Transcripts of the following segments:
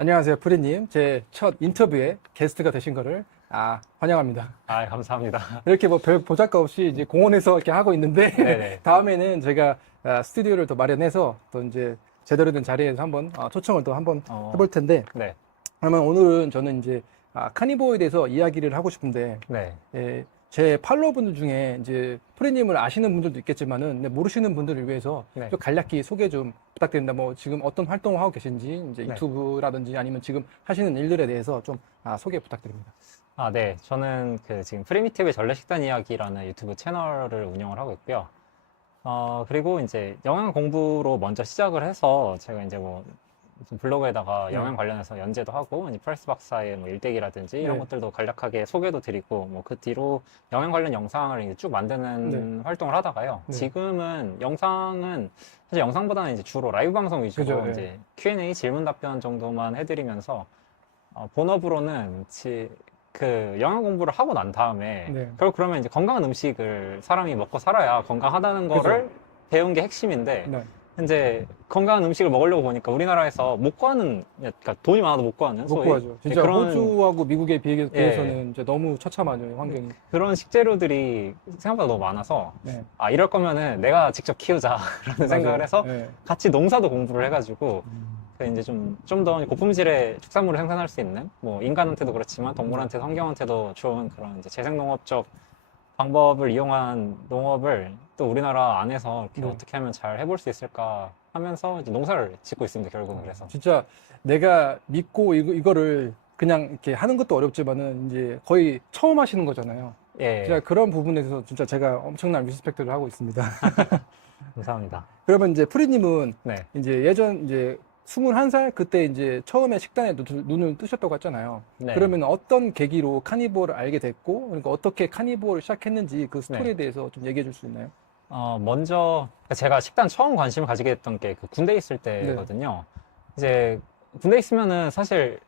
안녕하세요, 프리님. 제 첫 인터뷰에 게스트가 되신 거를 환영합니다. 아, 감사합니다. 이렇게 뭐 별 보잘것 없이 이제 공원에서 이렇게 하고 있는데 네네. 다음에는 제가 스튜디오를 더 마련해서 또 이제 제대로 된 자리에서 한번 초청을 또 한번 해볼 텐데 네. 그러면 오늘은 저는 이제 카니보에 대해서 이야기를 하고 싶은데 네. 제 팔로워분들 중에 이제 프리님을 아시는 분들도 있겠지만은 모르시는 분들을 위해서 네. 좀 간략히 소개 좀 부탁드립니다. 뭐 지금 어떤 활동을 하고 계신지 이제 네. 유튜브라든지 아니면 지금 하시는 일들에 대해서 좀 소개 부탁드립니다. 아, 네. 저는 지금 프리미티브의 전래식단 이야기라는 유튜브 채널을 운영을 하고 있고요. 그리고 이제 영양 공부로 먼저 시작을 해서 제가 이제 뭐 무슨 블로그에다가 영양 관련해서 연재도 하고, 이제 프레스 박사의 뭐 일대기라든지 이런 네. 것들도 간략하게 소개도 드리고, 뭐 그 뒤로 영양 관련 영상을 이제 쭉 만드는 활동을 하다가요. 네. 지금은 영상은 사실 영상보다는 이제 주로 라이브 방송 위주로 그죠, 예. 이제 Q&A 질문 답변 정도만 해드리면서 본업으로는 그 영양 공부를 하고 난 다음에 네. 결국 그러면 이제 건강한 음식을 사람이 먹고 살아야 건강하다는 거를 배운 게 핵심인데 네. 이제 건강한 음식을 먹으려고 보니까 우리나라에서 못 구하는, 그러니까 돈이 많아도 못 구하는 못 소위 구하죠. 진짜 그런 호주하고 미국에 비해서는 이제 너무 처참하죠, 환경이. 그런 식재료들이 생각보다 너무 많아서 네. 이럴 거면은 내가 직접 키우자라는 생각을 맞아요. 해서 네. 같이 농사도 공부를 해가지고 이제 좀 더 고품질의 축산물을 생산할 수 있는, 뭐 인간한테도 그렇지만 동물한테도 환경한테도 좋은 그런 이제 재생농업적 방법을 이용한 농업을 또 우리나라 안에서 이렇게 네. 어떻게 하면 잘 해볼 수 있을까 하면서 이제 농사를 짓고 있습니다, 결국은. 그래서 진짜 내가 믿고 이거를 그냥 이렇게 하는 것도 어렵지만은 이제 거의 처음 하시는 거잖아요. 예, 제가 그런 부분에 대해서 진짜 제가 엄청난 리스펙트를 하고 있습니다. 감사합니다. 그러면 이제 프리님은 네, 이제 예전 이제 21살 그때 이제 처음에 식단에 눈을 뜨셨다고 했잖아요. 네. 그러면 어떤 계기로 카니보를 알게 됐고, 그러니까 어떻게 카니보를 시작했는지 그 스토리에 네. 대해서 좀 얘기해 줄 수 있나요? 먼저 제가 식단 처음 관심을 가지게 됐던 게 그 군대 있을 때거든요. 이제 군대 있으면은 사실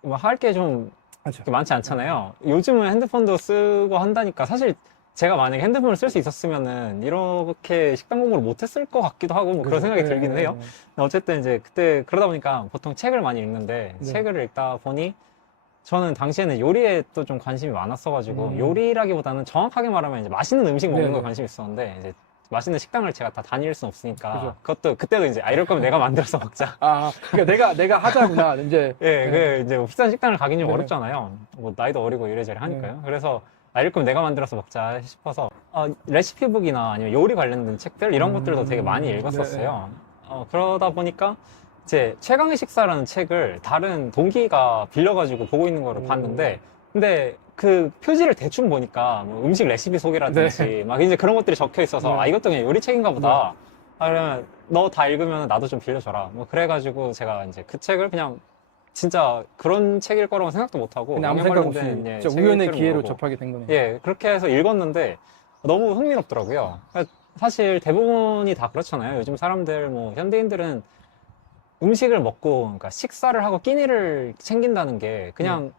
뭐 할 게 좀 맞죠. 많지 않잖아요. 요즘은 핸드폰도 쓰고 한다니까 사실 제가 만약에 핸드폰을 쓸 수 있었으면은 이렇게 식단 공부를 못했을 것 같기도 하고 뭐 그런 그죠. 생각이 네, 들긴 네, 해요. 네. 근데 어쨌든 이제 그때 그러다 보니까 보통 책을 많이 읽는데 네. 책을 읽다 보니 저는 당시에는 요리에 또 좀 관심이 많았어가지고 요리라기보다는 정확하게 말하면 이제 맛있는 음식 먹는 네네. 거에 관심이 있었는데 이제 맛있는 식당을 제가 다 다닐 순 없으니까 그죠. 그때도 이제 이럴 거면 내가 만들어서 먹자. 그러니까 내가 하자구나. 이제. 예, 그 이제 뭐 비싼 식당을 가긴 좀 네. 어렵잖아요. 뭐 나이도 어리고 이래저래 하니까요. 네. 그래서 이럴 거면 내가 만들어서 먹자 싶어서 레시피북이나 아니면 요리 관련된 책들 이런 것들도 되게 많이 읽었었어요. 그러다 보니까 이제 최강의 식사라는 책을 다른 동기가 빌려가지고 보고 있는 거를 봤는데 근데 그 표지를 대충 보니까 뭐 음식 레시피 소개라든지 막 이제 그런 것들이 적혀 있어서 네. 이것도 그냥 요리 책인가 보다. 그러면 너 다 읽으면 나도 좀 빌려줘라. 뭐 그래가지고 제가 이제 그 책을 그냥 진짜 그런 책일 거라고 생각도 못 하고 그냥 아무 영양 생각 없이 관련된, 예, 진짜 책일 우연의 줄은 기회로 모르고. 접하게 된 거네요. 예, 그렇게 해서 읽었는데 너무 흥미롭더라고요. 그러니까 사실 대부분이 다 그렇잖아요. 요즘 사람들 뭐 현대인들은 음식을 먹고 그러니까 식사를 하고 끼니를 챙긴다는 게 그냥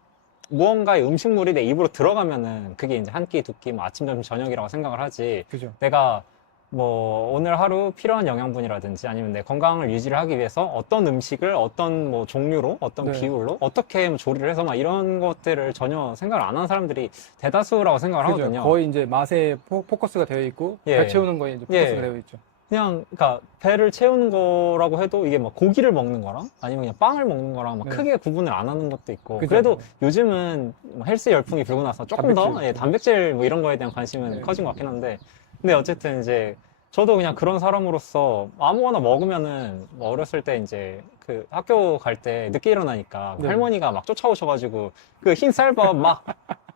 무언가의 음식물이 내 입으로 들어가면은 그게 이제 한 끼, 두 끼, 뭐 아침, 점심, 저녁이라고 생각을 하지. 그죠. 내가 뭐 오늘 하루 필요한 영양분이라든지 아니면 내 건강을 유지를 하기 위해서 어떤 음식을 어떤 뭐 종류로 어떤 네. 비율로 어떻게 뭐 조리를 해서 막 이런 것들을 전혀 생각을 안 하는 사람들이 대다수라고 생각을 그죠. 하거든요. 거의 이제 맛에 포커스가 되어 있고 예. 배 채우는 거에 이제 포커스가 예. 되어 있죠. 그냥 그러니까 배를 채우는 거라고 해도 이게 막 고기를 먹는 거랑 아니면 그냥 빵을 먹는 거랑 막 네. 크게 구분을 안 하는 것도 있고 그죠. 그래도 요즘은 뭐 헬스 열풍이 불고 나서 조금 더 단백질. 단백질 뭐 이런 거에 대한 관심은 네. 커진 것 같긴 한데 근데 어쨌든 이제 저도 그냥 그런 사람으로서 아무거나 먹으면은 뭐 어렸을 때 이제 그 학교 갈 때 늦게 일어나니까 네. 할머니가 막 쫓아오셔가지고 그 흰 쌀밥 막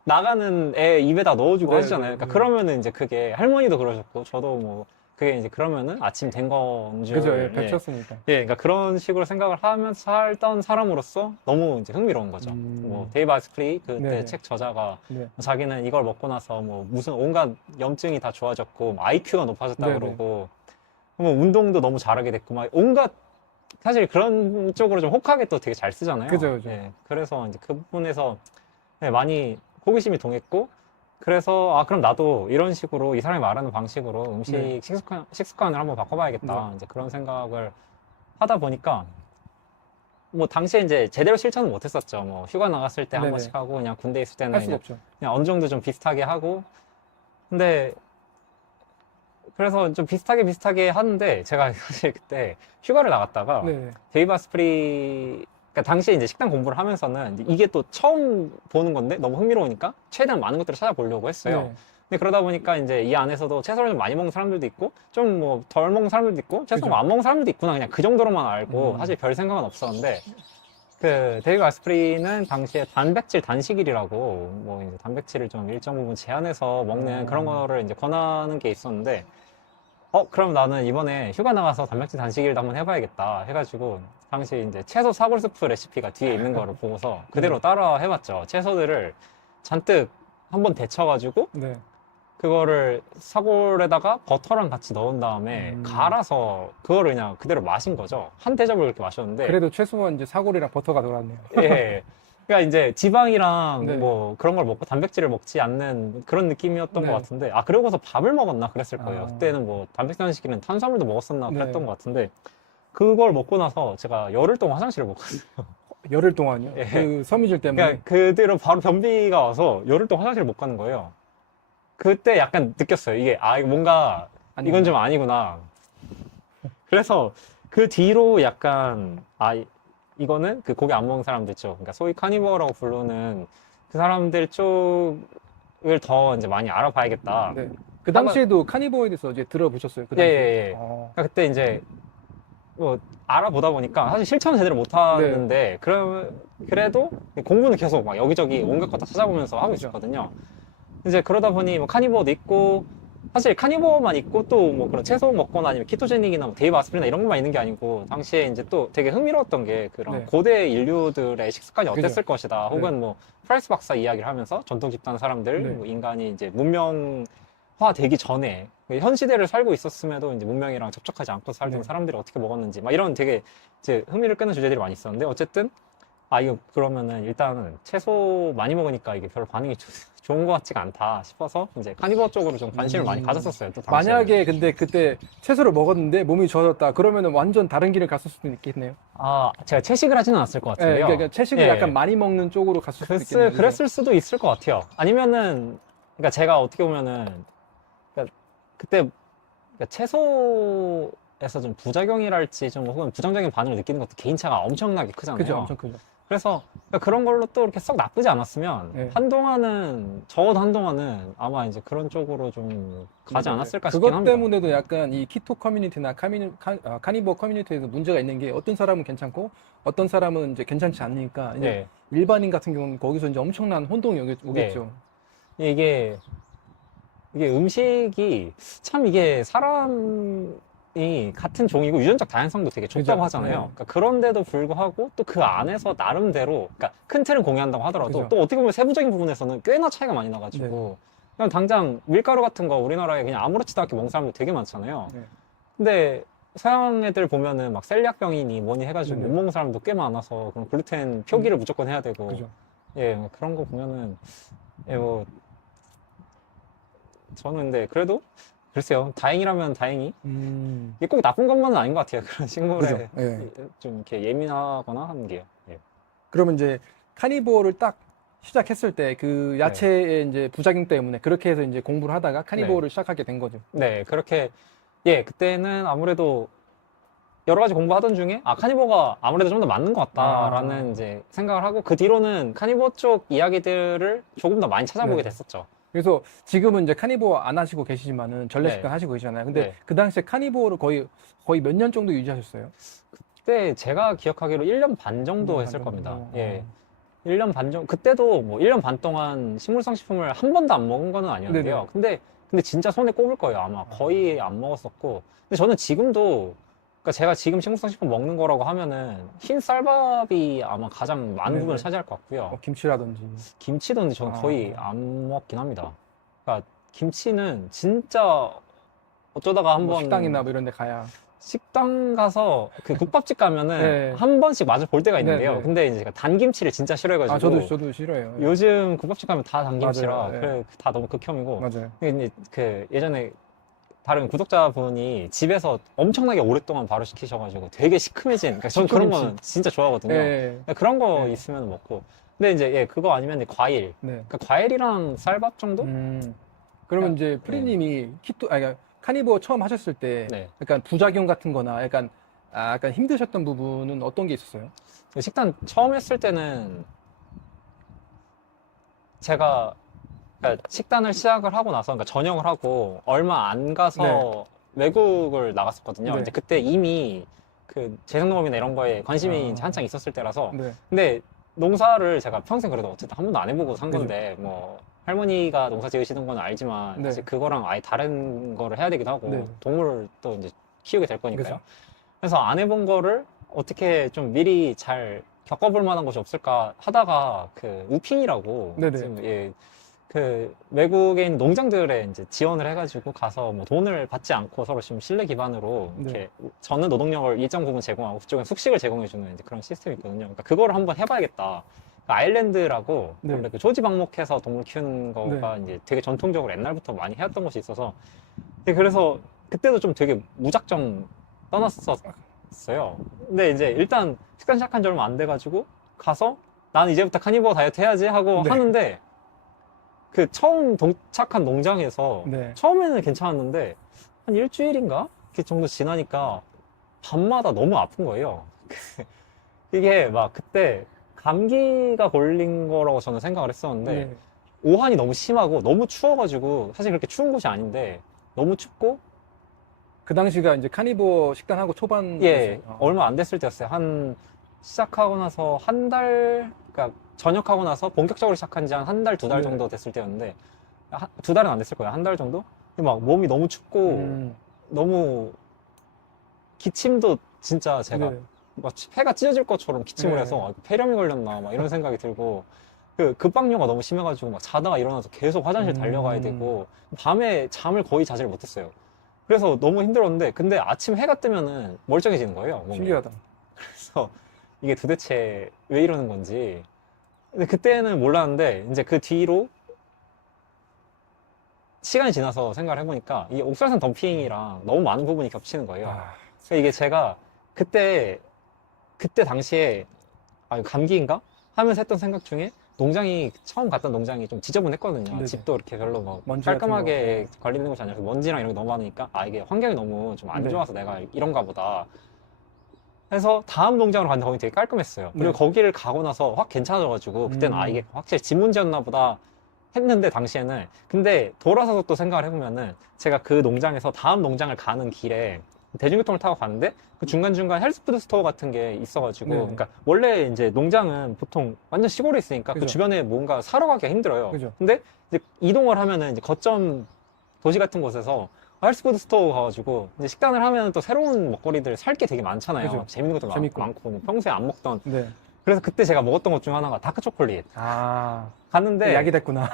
나가는 애 입에다 넣어주고 네, 하시잖아요. 네, 그러니까 네. 그러면은 이제 그게 할머니도 그러셨고 저도 뭐 그게 이제 그러면은 아침 된 건 줄. 그죠. 예, 예. 배 쳤으니까. 예, 그러니까 그런 식으로 생각을 하면서 살던 사람으로서 너무 이제 흥미로운 거죠. 뭐 데이브 아스프리 그때 네네. 책 저자가 네. 자기는 이걸 먹고 나서 뭐 무슨 온갖 염증이 다 좋아졌고 IQ가 높아졌다 네네. 그러고 뭐 운동도 너무 잘하게 됐고 막 온갖 사실 그런 쪽으로 좀 혹하게 또 되게 잘 쓰잖아요. 그죠, 그죠. 예, 그래서 이제 그 부분에서 많이 호기심이 동했고 그래서 그럼 나도 이런 식으로 이 사람이 말하는 방식으로 음식 네. 식습관을 한번 바꿔봐야겠다. 이제 그런 생각을 하다 보니까 뭐 당시에 이제 제대로 실천은 못했었죠. 뭐 휴가 나갔을 때 한 네네. 번씩 하고 그냥 군대 있을 때는 할 수가 그냥, 없죠. 그냥 어느 정도 좀 비슷하게 하고. 근데 그래서 좀 비슷하게 하는데 제가 사실 그때 휴가를 나갔다가 네. 데이브 아스프리 그러니까 당시에 이제 식당 공부를 하면서는 이게 또 처음 보는 건데 너무 흥미로우니까 최대한 많은 것들을 찾아보려고 했어요. 네. 근데 그러다 보니까 이제 이 안에서도 채소를 좀 많이 먹는 사람들도 있고 좀 뭐 덜 먹는 사람들도 있고 채소 그죠. 안 먹는 사람들도 있구나 그냥 그 정도로만 알고 사실 별 생각은 없었는데 그 데이브 아스프리는 당시에 단백질 단식일이라고 뭐 이제 단백질을 좀 일정 부분 제한해서 먹는 그런 거를 이제 권하는 게 있었는데 그럼 나는 이번에 휴가 나가서 단백질 단식일도 한번 해봐야겠다 해가지고 당시 이제 채소 사골 스프 레시피가 뒤에 있는 거를 보고서 그대로 따라 해봤죠. 채소들을 잔뜩 한번 데쳐가지고 네. 그거를 사골에다가 버터랑 같이 넣은 다음에 갈아서 그거를 그냥 그대로 마신 거죠. 한 대접을 그렇게 마셨는데 그래도 최소한 이제 사골이랑 버터가 들어갔네요. 예. 그러니까 이제 지방이랑 네. 뭐 그런 걸 먹고 단백질을 먹지 않는 그런 느낌이었던 네. 것 같은데 그러고서 밥을 먹었나 그랬을 거예요. 아. 그때는 뭐 단백질 단식기는 탄수화물도 먹었었나 네. 그랬던 것 같은데 그걸 먹고 나서 제가 열흘 동안 화장실을 못 갔어요. 열흘 동안요. 예. 그 섬유질 때문에. 그러니까 그대로 바로 변비가 와서 열흘 동안 화장실을 못 가는 거예요. 그때 약간 느꼈어요. 이게 이거 뭔가 이건 좀 아니구나. 그래서 그 뒤로 약간 이거는 그 고기 안 먹는 사람들 쪽, 그러니까 소위 카니버라고 부르는 그 사람들 쪽을 더 이제 많이 알아봐야겠다. 네. 그 당시에도 카니버에 대해서 이제 들어보셨어요? 그 예, 당시에? 예, 예. 그러니까 그때 이제 뭐 알아보다 보니까 사실 실천은 제대로 못 하는데 그래도 공부는 계속 막 여기저기 온갖 거 다 찾아보면서 하고 있었거든요. 이제 그러다 보니 뭐 카니버도 있고 사실 카니버만 있고 또 뭐 그런 채소 먹거나 아니면 키토제닉이나 뭐 데이브 아스프리나 이런 것만 있는 게 아니고 당시에 이제 또 되게 흥미로웠던 게 그런 네. 고대 인류들의 식습관이 어땠을 그죠. 것이다. 혹은 뭐 프라이스 박사 이야기를 하면서 전통 집단 사람들 네. 뭐 인간이 이제 문명화 되기 전에 현 시대를 살고 있었음에도 이제 문명이랑 접촉하지 않고 살던 네. 사람들이 어떻게 먹었는지 막 이런 되게 이제 흥미를 끄는 주제들이 많이 있었는데 어쨌든 이거 그러면은 일단은 채소 많이 먹으니까 이게 별 반응이 좋은 것 같지가 않다 싶어서 이제 카니버 쪽으로 좀 관심을 많이 가졌었어요. 또 당시에는. 만약에 근데 그때 채소를 먹었는데 몸이 좋아졌다. 그러면은 완전 다른 길을 갔을 수도 있겠네요. 제가 채식을 하지는 않았을 것 네, 같은데요. 그러니까 채식을 예. 약간 많이 먹는 쪽으로 갔을 수도 있겠네요. 그랬을 수도 있을 것 같아요. 아니면은 그러니까 제가 어떻게 보면은 그러니까 그때 그러니까 채소에서 좀 부작용이랄지 좀 혹은 부정적인 반응을 느끼는 것도 개인차가 엄청나게 크잖아요. 그죠, 엄청 크죠. 그래서 그런 걸로 또 이렇게 썩 나쁘지 않았으면 네. 적어도 한동안은 아마 이제 그런 쪽으로 좀 가지 않았을까 싶긴 그것 합니다. 때문에도 약간 이 키토 커뮤니티나 카니버 커뮤니티에서 문제가 있는 게 어떤 사람은 괜찮고 어떤 사람은 이제 괜찮지 않으니까 이제 네. 일반인 같은 경우는 거기서 이제 엄청난 혼동이 오겠죠. 이게 음식이 참 이게 사람이 같은 종이고 유전적 다양성도 되게 좁다고 그죠. 하잖아요. 네. 그러니까 그런데도 불구하고 또 그 안에서 나름대로 그러니까 큰 틀은 공유한다고 하더라도 그죠. 또 어떻게 보면 세부적인 부분에서는 꽤나 차이가 많이 나가지고 그냥 당장 밀가루 같은 거 우리나라에 그냥 아무렇지도 않게 먹는 사람들 되게 많잖아요. 네. 근데 서양 애들 보면은 막 셀리악병이니 뭐니 해가지고 네. 못 먹는 사람도 꽤 많아서 그럼 글루텐 표기를 무조건 해야 되고 그죠. 뭐 그런 거 보면은 뭐 저는 근데 그래도 글쎄요 다행이라면 다행히 이게 꼭 나쁜 것만은 아닌 것 같아요. 그런 식물에 그죠. 예. 좀 이렇게 예민하거나 하는 게요. 예. 그러면 이제 카니버를 딱 시작했을 때 그 야채의 이제 부작용 때문에 그렇게 해서 이제 공부를 하다가 카니버를 시작하게 된 거죠. 네, 그렇게 그때는 아무래도 여러 가지 공부하던 중에 카니버가 아무래도 좀 더 맞는 것 같다라는 이제 생각을 하고 그 뒤로는 카니버 쪽 이야기들을 조금 더 많이 찾아보게 네. 됐었죠. 그래서 지금은 이제 카니버 안 하시고 계시지만은 전래식단 네. 하시고 계시잖아요. 근데 네. 그 당시에 카니버를 거의 몇 년 정도 유지하셨어요? 그때 제가 기억하기로 1년 반 정도 1년 반 했을 정도? 겁니다. 어. 예. 1년 반 정도, 그때도 뭐 1년 반 동안 식물성 식품을 한 번도 안 먹은 거는 아니었는데요. 근데 진짜 손에 꼽을 거예요. 아마 거의 안 먹었었고. 근데 저는 지금도, 그러니까 제가 지금 식물성 식품 먹는 거라고 하면은 흰 쌀밥이 아마 가장 많은 네네. 부분을 차지할 것 같고요. 김치라든지. 김치든지 저는 거의 안 먹긴 합니다. 그러니까 김치는 진짜 어쩌다가 뭐 한번 식당이나 뭐 이런 데 가야. 식당 가서 그 국밥집 가면은 네. 한 번씩 마주 볼 때가 있는데요. 네네. 근데 이제 제가 단김치를 진짜 싫어해가지고 저도 싫어요. 요즘 국밥집 가면 다 단김치라 맞아요. 네. 다 너무 극혐이고 맞아요. 근데 이제 그 예전에 다른 구독자분이 집에서 엄청나게 오랫동안 발효시키셔가지고 되게 시큼해진. 그러니까 저는 그런 거는 진짜 좋아하거든요. 예. 그러니까 그런 거 네. 있으면 먹고. 근데 이제 예, 그거 아니면 이제 과일. 네. 그러니까 과일이랑 쌀밥 정도? 그러면 네. 이제 프리님이 그러니까 카니보어 처음 하셨을 때 네. 약간 부작용 같은 거나 약간 힘드셨던 부분은 어떤 게 있었어요? 식단 처음 했을 때는 제가 그러니까 식단을 시작을 하고 나서 그러니까 전역을 하고 얼마 안 가서 외국을 나갔었거든요. 네. 이제 그때 이미 그 재생농업이나 이런 거에 관심이 아. 이제 한창 있었을 때라서 네. 근데 농사를 제가 평생 그래도 어쨌든 한 번도 안 해보고 산 그죠. 건데 뭐 할머니가 농사 지으시는 건 알지만 네. 사실 그거랑 아예 다른 거를 해야 되기도 하고 네. 동물을 또 이제 키우게 될 거니까요. 그죠. 그래서 안 해본 거를 어떻게 좀 미리 잘 겪어볼 만한 곳이 없을까 하다가 그 우핑이라고 네네. 지금 예, 그 외국에 있는 농장들에 이제 지원을 해가지고 가서 뭐 돈을 받지 않고 서로 지금 신뢰 기반으로 네. 이렇게 저는 노동력을 일정 부분 제공하고 그쪽은 숙식을 제공해주는 이제 그런 시스템이 있거든요. 그러니까 그거를 한번 해봐야겠다. 그 아일랜드라고 네. 원래 그 조지 방목해서 동물 키우는 거가 이제 되게 전통적으로 옛날부터 많이 해왔던 곳이 있어서 그래서 그때도 좀 되게 무작정 떠났었어요. 근데 이제 일단 식단 시작한 지 얼마 안 돼가지고 가서 나는 이제부터 카니보어 다이어트 해야지 하고 네. 하는데 그 처음 도착한 농장에서 네. 처음에는 괜찮았는데 한 일주일인가? 그 정도 지나니까 밤마다 너무 아픈 거예요. 이게 막 그때 감기가 걸린 거라고 저는 생각을 했었는데 네. 오한이 너무 심하고 너무 추워가지고 사실 그렇게 추운 곳이 아닌데 너무 춥고 그 당시가 이제 카니보어 식단하고 초반. 예 얼마 안 됐을 때였어요. 한 시작하고 나서 한 달 그러니까 전역하고 나서 본격적으로 시작한 지 한 달, 두 달 네. 정도 됐을 때였는데 두 달은 안 됐을 거예요. 한 달 정도? 막 몸이 너무 춥고 너무 기침도 진짜 제가 네. 막 폐가 찢어질 것처럼 기침을 네. 해서 폐렴이 걸렸나 막 이런 생각이 들고 그 급박료가 너무 심해가지고 막 자다가 일어나서 계속 화장실 달려가야 되고 밤에 잠을 거의 자지를 못했어요. 그래서 너무 힘들었는데 근데 아침 해가 뜨면은 멀쩡해지는 거예요. 몸이. 신기하다. 그래서 이게 도대체 왜 이러는 건지. 근데 그때는 몰랐는데 이제 그 뒤로 시간이 지나서 생각을 해보니까 이게 옥설산 덤핑이랑 너무 많은 부분이 겹치는 거예요. 아, 그러니까 이게 제가 그때 당시에 이거 감기인가 하면서 했던 생각 중에 농장이 처음 갔던 농장이 좀 지저분했거든요. 네네. 집도 이렇게 별로 뭐 먼지 같은 깔끔하게 거. 관리되는 곳이 아니라 먼지랑 이런 게 너무 많으니까 이게 환경이 너무 좀 안 네. 좋아서 내가 이런가 보다 해서 다음 농장으로 갔는데 거기 되게 깔끔했어요. 그리고 네. 거기를 가고 나서 확 괜찮아져가지고 그때는 이게 확실히 집 문제였나 보다 했는데 당시에는. 근데 돌아서서 또 생각을 해보면은 제가 그 농장에서 다음 농장을 가는 길에 대중교통을 타고 갔는데 그 중간중간 헬스푸드 스토어 같은 게 있어가지고 네. 그러니까 원래 이제 농장은 보통 완전 시골에 있으니까 그 그죠. 주변에 뭔가 사러 가기가 힘들어요. 그죠. 근데 이제 이동을 하면은 이제 거점 도시 같은 곳에서 헬스푸드 스토어 가가지고 이제 식단을 하면 또 새로운 먹거리들 살 게 되게 많잖아요. 그죠. 재밌는 것도 재밌고. 많고 뭐 평소에 안 먹던. 네. 그래서 그때 제가 먹었던 것 중 하나가 다크 초콜릿. 아, 갔는데 약이 됐구나.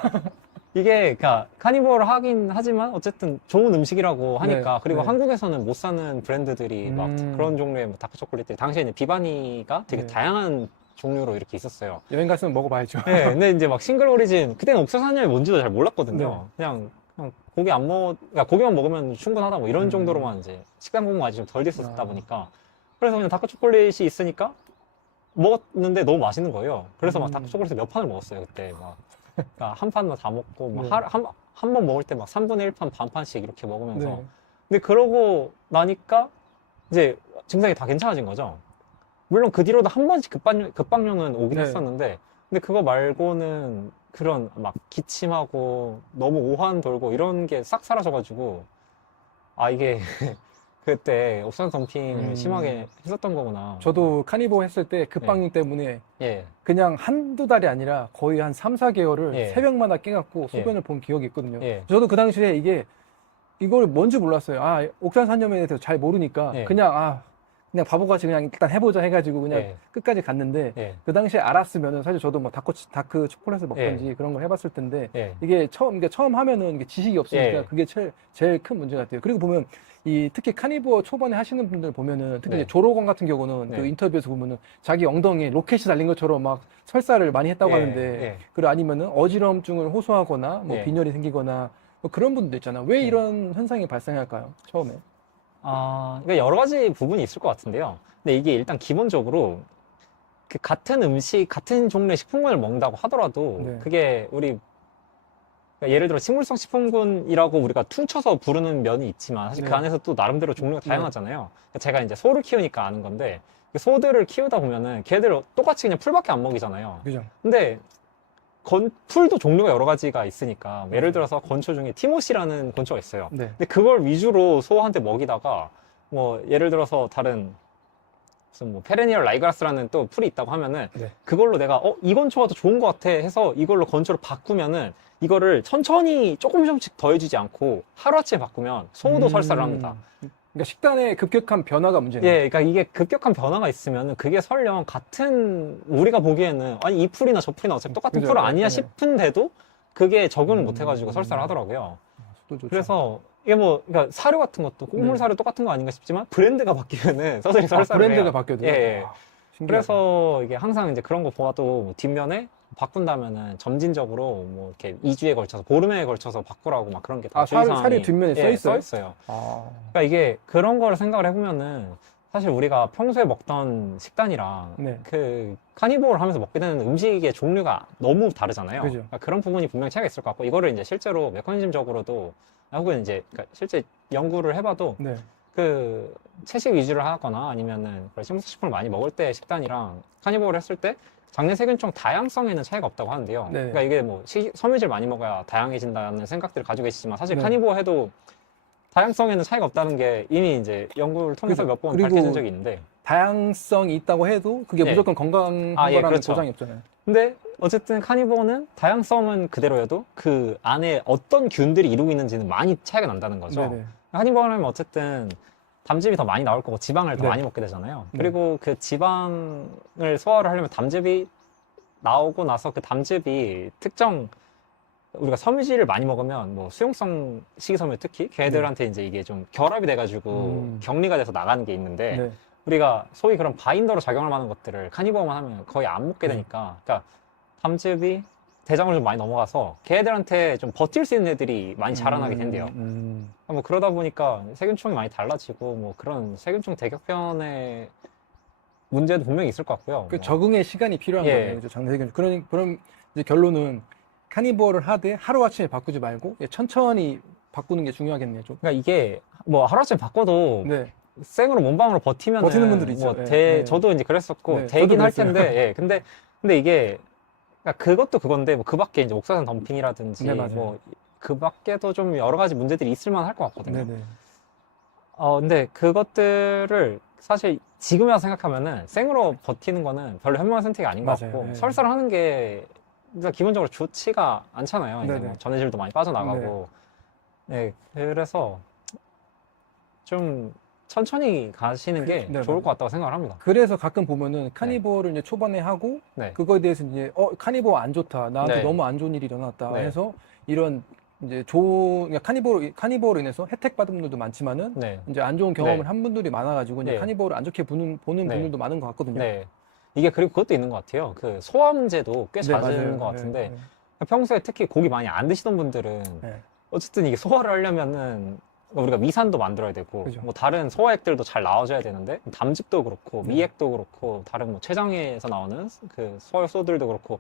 이게 그러니까 카니버를 하긴 하지만 어쨌든 좋은 음식이라고 하니까 네, 그리고 네. 한국에서는 못 사는 브랜드들이 막 그런 종류의 뭐 다크 초콜릿들 당시에 이제 비바니가 되게 네. 다양한 종류로 이렇게 있었어요. 여행 갔으면 먹어봐야죠. 네, 근데 이제 막 싱글 오리진 그때는 옥수수한염이 뭔지도 잘 몰랐거든요. 그냥 고기 안 먹, 그러니까 고기만 먹으면 충분하다 뭐 이런 정도로만 이제 식단 공부가 아직 좀 덜 됐었다 아. 보니까 그래서 그냥 다크 초콜릿이 있으니까 먹었는데 너무 맛있는 거예요. 그래서 막 다크 초콜릿을 몇 판을 먹었어요 그때 막. 그러니까 한 판만 다 먹고 막 네. 한 번 먹을 때 막 3분의 1판 반판씩 이렇게 먹으면서 네. 근데 그러고 나니까 이제 증상이 다 괜찮아진 거죠. 물론 그 뒤로도 한 번씩 급박료는 오긴 네. 했었는데 근데 그거 말고는 그런 막 기침하고 너무 오한 돌고 이런 게 싹 사라져가지고 이게 그때 옥산 덤핑을 심하게 했었던 거구나. 저도 카니보 했을 때 급박력 때문에 예. 그냥 한두 달이 아니라 거의 한 3, 4개월을 예. 새벽마다 깨갖고 소변을 본 기억이 있거든요. 예. 저도 그 당시에 이걸 뭔지 몰랐어요. 옥산산염에 대해서 잘 모르니까 예. 그냥 바보같이 그냥 일단 해보자 해가지고 그냥 예. 끝까지 갔는데 예. 그 당시에 알았으면은 사실 저도 뭐 다크 초콜릿을 먹던지 그런 걸 해봤을 텐데 예. 이게 처음 하면은 이게 지식이 없으니까 예. 그게 제일 큰 문제 같아요. 그리고 보면 특히 카니보어 초반에 하시는 분들 보면은 특히 네. 이제 조로건 같은 경우는 네. 그 인터뷰에서 보면은 자기 엉덩이에 로켓이 달린 것처럼 막 설사를 많이 했다고 예. 하는데 예. 그리고 아니면은 어지럼증을 호소하거나 뭐 예. 빈혈이 생기거나 뭐 그런 분도 있잖아. 왜 이런 현상이 발생할까요? 처음에. 그러니까 여러 가지 부분이 있을 것 같은데요. 근데 이게 일단 기본적으로 그 같은 음식, 같은 종류의 식품군을 먹는다고 하더라도 네. 그게 우리 그러니까 예를 들어 식물성 식품군이라고 우리가 퉁쳐서 부르는 면이 있지만 사실 네. 그 안에서 또 나름대로 종류가 네. 다양하잖아요. 그러니까 제가 이제 소를 키우니까 아는 건데 그 소들을 키우다 보면은 걔들 똑같이 그냥 풀밖에 안 먹이잖아요. 그죠? 근데 풀도 종류가 여러 가지가 있으니까 뭐 예를 들어서 건초 중에 티모시라는 건초가 있어요. 네. 근데 그걸 위주로 소한테 먹이다가 뭐 예를 들어서 다른 무슨 뭐 페레니얼 라이그라스라는 또 풀이 있다고 하면은 네. 그걸로 내가 이 건초가 더 좋은 것 같아 해서 이걸로 건초를 바꾸면은 이거를 천천히 조금씩 더해주지 않고 하루아침에 바꾸면 소도 설사를 합니다. 그러니까 식단의 급격한 변화가 문제네요. 예, 그러니까 이게 급격한 변화가 있으면은 그게 설령 같은 우리가 보기에는 아니 이 풀이나 저 풀이나 어차피 똑같은 그죠. 풀 아니야 네. 싶은데도 그게 적응을 못 해가지고 설사를 하더라고요. 또 좋죠. 그래서 이게 뭐 그러니까 사료 같은 것도 곡물 네. 사료 똑같은 거 아닌가 싶지만 브랜드가 바뀌면은 서서히 설사를 브랜드가 해요. 바뀌어도. 예, 예. 신기하다. 그래서 이게 항상 이제 그런 거 보아도 뭐 뒷면에 바꾼다면은 점진적으로 뭐 이렇게 2주에 걸쳐서 보름에 걸쳐서 바꾸라고 막 그런 게 다 살이 뒷면에 써 있어요? 써 있어요. 아, 그러니까 이게 그런 걸 생각을 해보면은 사실 우리가 평소에 먹던 식단이랑 네. 그 카니보어를 하면서 먹게 되는 음식의 종류가 너무 다르잖아요. 그죠. 그러니까 그런 부분이 분명히 차이가 있을 것 같고 이거를 이제 실제로 메커니즘적으로도 혹은 이제 그러니까 실제 연구를 해봐도 네. 그 채식 위주를 하거나 아니면은 식물을 많이 먹을 때 식단이랑 카니보어를 했을 때 장내 세균총 다양성에는 차이가 없다고 하는데요. 네. 그러니까 이게 뭐 섬유질 많이 먹어야 다양해진다는 생각들을 가지고 계시지만 사실 네. 카니보어 해도 다양성에는 차이가 없다는 게 이미 이제 연구를 통해서 그죠. 몇 번 그리고 밝혀진 적이 있는데 다양성이 있다고 해도 그게 네. 무조건 건강한 거라는 그렇죠. 보장이 없잖아요. 근데 어쨌든 카니보어는 다양성은 그대로여도 그 안에 어떤 균들이 이루고 있는지는 많이 차이가 난다는 거죠. 네네. 카니보어를 하면 어쨌든 담즙이 더 많이 나올 거고 지방을 더 네. 많이 먹게 되잖아요. 네. 그리고 그 지방을 소화를 하려면 담즙이 나오고 나서 그 담즙이 특정 우리가 섬유질을 많이 먹으면 뭐 수용성 식이섬유 특히 걔들한테 이제 이게 좀 결합이 돼가지고 격리가 돼서 나가는 게 있는데 네. 우리가 소위 그런 바인더로 작용할 만한 것들을 카니보어만 하면 거의 안 먹게 되니까 그러니까 담즙이 대장을 좀 많이 넘어가서 걔들한테 좀 버틸 수 있는 애들이 많이 자라나게 된대요. 뭐 그러다 보니까 세균총이 많이 달라지고 뭐 그런 세균총 대격변의 문제도 분명히 있을 것 같고요. 그 뭐. 적응의 시간이 필요한 예. 거예요. 그죠? 장내세균. 그럼 이제 결론은 카니보어를 하되 하루아침에 바꾸지 말고 천천히 바꾸는 게 중요하겠네요. 좀. 그러니까 이게 뭐 하루아침에 바꿔도 네. 생으로 몸방으로 버티면 버티는 분들이 있죠. 예, 예. 저도 이제 그랬었고 네, 되긴 저도 할 그랬어요. 텐데 예. 근데 이게 그러니까 그것도 그건데 뭐 그 밖에 이제 옥사산 덤핑이라든지 네, 맞아요. 뭐 그 밖에도 좀 여러 가지 문제들이 있을 만할 것 같거든요. 네네. 근데 그것들을 사실 지금이라 생각하면은 생으로 버티는 거는 별로 현명한 선택이 아닌 것 맞아요. 같고 예. 설사를 하는 게 일단 기본적으로 좋지가 않잖아요. 이제 네네. 뭐 전해질도 많이 빠져나가고. 네, 그래서 좀 천천히 가시는 게 네, 좋을 네. 것 같다고 생각을 합니다. 그래서 가끔 보면은 카니보어를 이제 초반에 하고 네. 그거에 대해서 이제 카니보어 안 좋다. 나한테 네. 너무 안 좋은 일이 일어났다. 네. 해서 이런 이제 그러니까 카니보어로 인해서 혜택 받은 분들도 많지만은 네. 이제 안 좋은 경험을 네. 한 분들이 많아가지고 이제 네. 카니보어를 안 좋게 보는 네. 분들도 많은 것 같거든요. 네. 이게 그리고 그것도 있는 것 같아요. 그 소화 문제도 꽤 네, 잦은 맞아요. 것 같은데 네, 평소에 특히 고기 많이 안 드시던 분들은 네. 어쨌든 이게 소화를 하려면은 우리가 미산도 만들어야 되고 그죠. 뭐 다른 소화액들도 잘 나와줘야 되는데 담즙도 그렇고 네. 미액도 그렇고 다른 뭐 췌장에서 나오는 그 소화효소들도 그렇고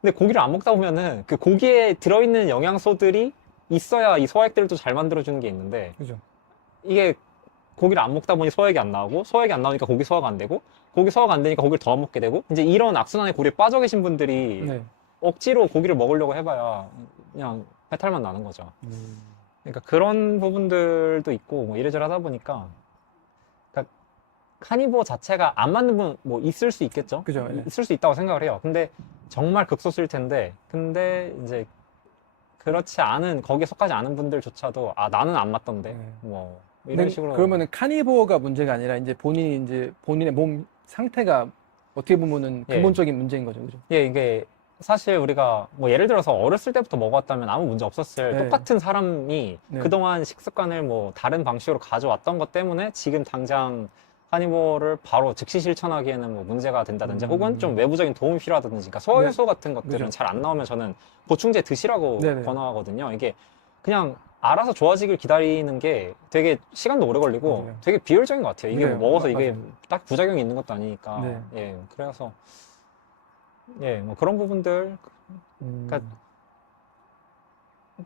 근데 고기를 안 먹다 보면은 그 고기에 들어있는 영양소들이 있어야 이 소화액들도 잘 만들어주는 게 있는데 그죠. 이게 고기를 안 먹다 보니 소화액이 안 나오고 소화액이 안 나오니까 고기 소화가 안 되고 고기 소화가 안 되니까 고기를 더 먹게 되고 이제 이런 악순환의 고리에 빠져 계신 분들이 네. 억지로 고기를 먹으려고 해봐야 그냥 배탈만 나는 거죠. 그러니까 그런 부분들도 있고 뭐 이래저래 하다 보니까 그러니까 카니보어 자체가 안 맞는 분 뭐 있을 수 있겠죠. 그죠. 예. 있을 수 있다고 생각을 해요. 근데 정말 극소수일 텐데 근데 이제 그렇지 않은 거기에 속하지 않은 분들조차도 나는 안 맞던데 네. 뭐 이런 식으로 그러면은 카니보어가 문제가 아니라 이제 본인의 몸 상태가 어떻게 보면은 예. 근본적인 문제인 거죠. 그죠. 예, 이게 사실 우리가 뭐 예를 들어서 어렸을 때부터 먹어왔다면 아무 문제 없었을 네. 똑같은 사람이 네. 그동안 식습관을 뭐 다른 방식으로 가져왔던 것 때문에 지금 당장 카니보어를 바로 즉시 실천하기에는 뭐 문제가 된다든지 혹은 좀 외부적인 도움이 필요하다든지 그러니까 소화효소 같은 것들은 그죠. 잘 안 나오면 저는 보충제 드시라고 네네. 권하거든요. 이게 그냥 알아서 좋아지길 기다리는 게 되게 시간도 오래 걸리고 맞아요. 되게 비효율적인 것 같아요. 이게 네, 뭐 먹어서 이게 맞아요. 딱 부작용이 있는 것도 아니니까. 네. 예, 그래서 예, 뭐 그런 부분들 그러니까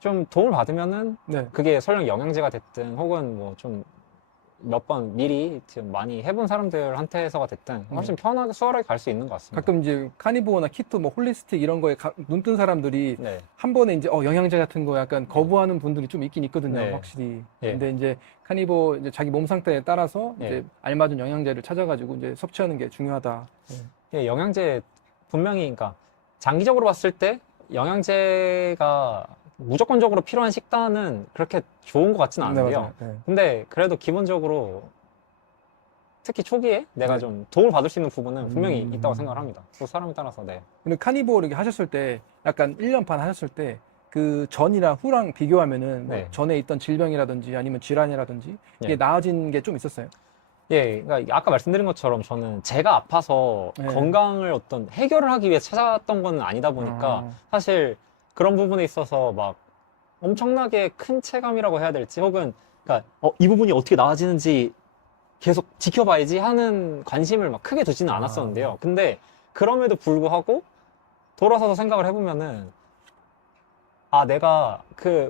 좀 도움을 받으면은 네. 그게 설령 영양제가 됐든 혹은 뭐 좀 몇 번 미리 지금 많이 해본 사람들한테서가 됐든 훨씬 편하게 수월하게 갈 수 있는 것 같습니다. 가끔 이제 카니보어나 키토, 뭐 홀리스틱 이런 거에 눈뜬 사람들이 네, 한 번에 이제 영양제 같은 거 약간 거부하는 분들이 좀 있긴 있거든요, 네. 확실히. 예. 근데 이제 카니보어 이제 자기 몸 상태에 따라서 예. 이제 알맞은 영양제를 찾아가지고 이제 섭취하는 게 중요하다. 예, 영양제 분명히 그러니까 장기적으로 봤을 때 영양제가 무조건적으로 필요한 식단은 그렇게 좋은 것 같지는 네, 않은데요. 맞아요. 네. 근데 그래도 기본적으로 특히 초기에 내가 네. 좀 도움을 받을 수 있는 부분은 분명히 음. 있다고 생각을 합니다. 또 사람에 따라서 네. 근데 카니보어 이렇게 하셨을 때 약간 1년 반 하셨을 때 그 전이랑 후랑 비교하면은 뭐 네. 전에 있던 질병이라든지 아니면 질환이라든지 이게 네. 나아진 게 좀 있었어요? 예, 그러니까 아까 말씀드린 것처럼 저는 제가 아파서 네. 건강을 어떤 해결을 하기 위해 찾아왔던 건 아니다 보니까 사실 그런 부분에 있어서 막 엄청나게 큰 체감이라고 해야 될지 혹은 그러니까 이 부분이 어떻게 나아지는지 계속 지켜봐야지 하는 관심을 막 크게 두지는 않았었는데요. 근데 그럼에도 불구하고 돌아서서 생각을 해보면은 내가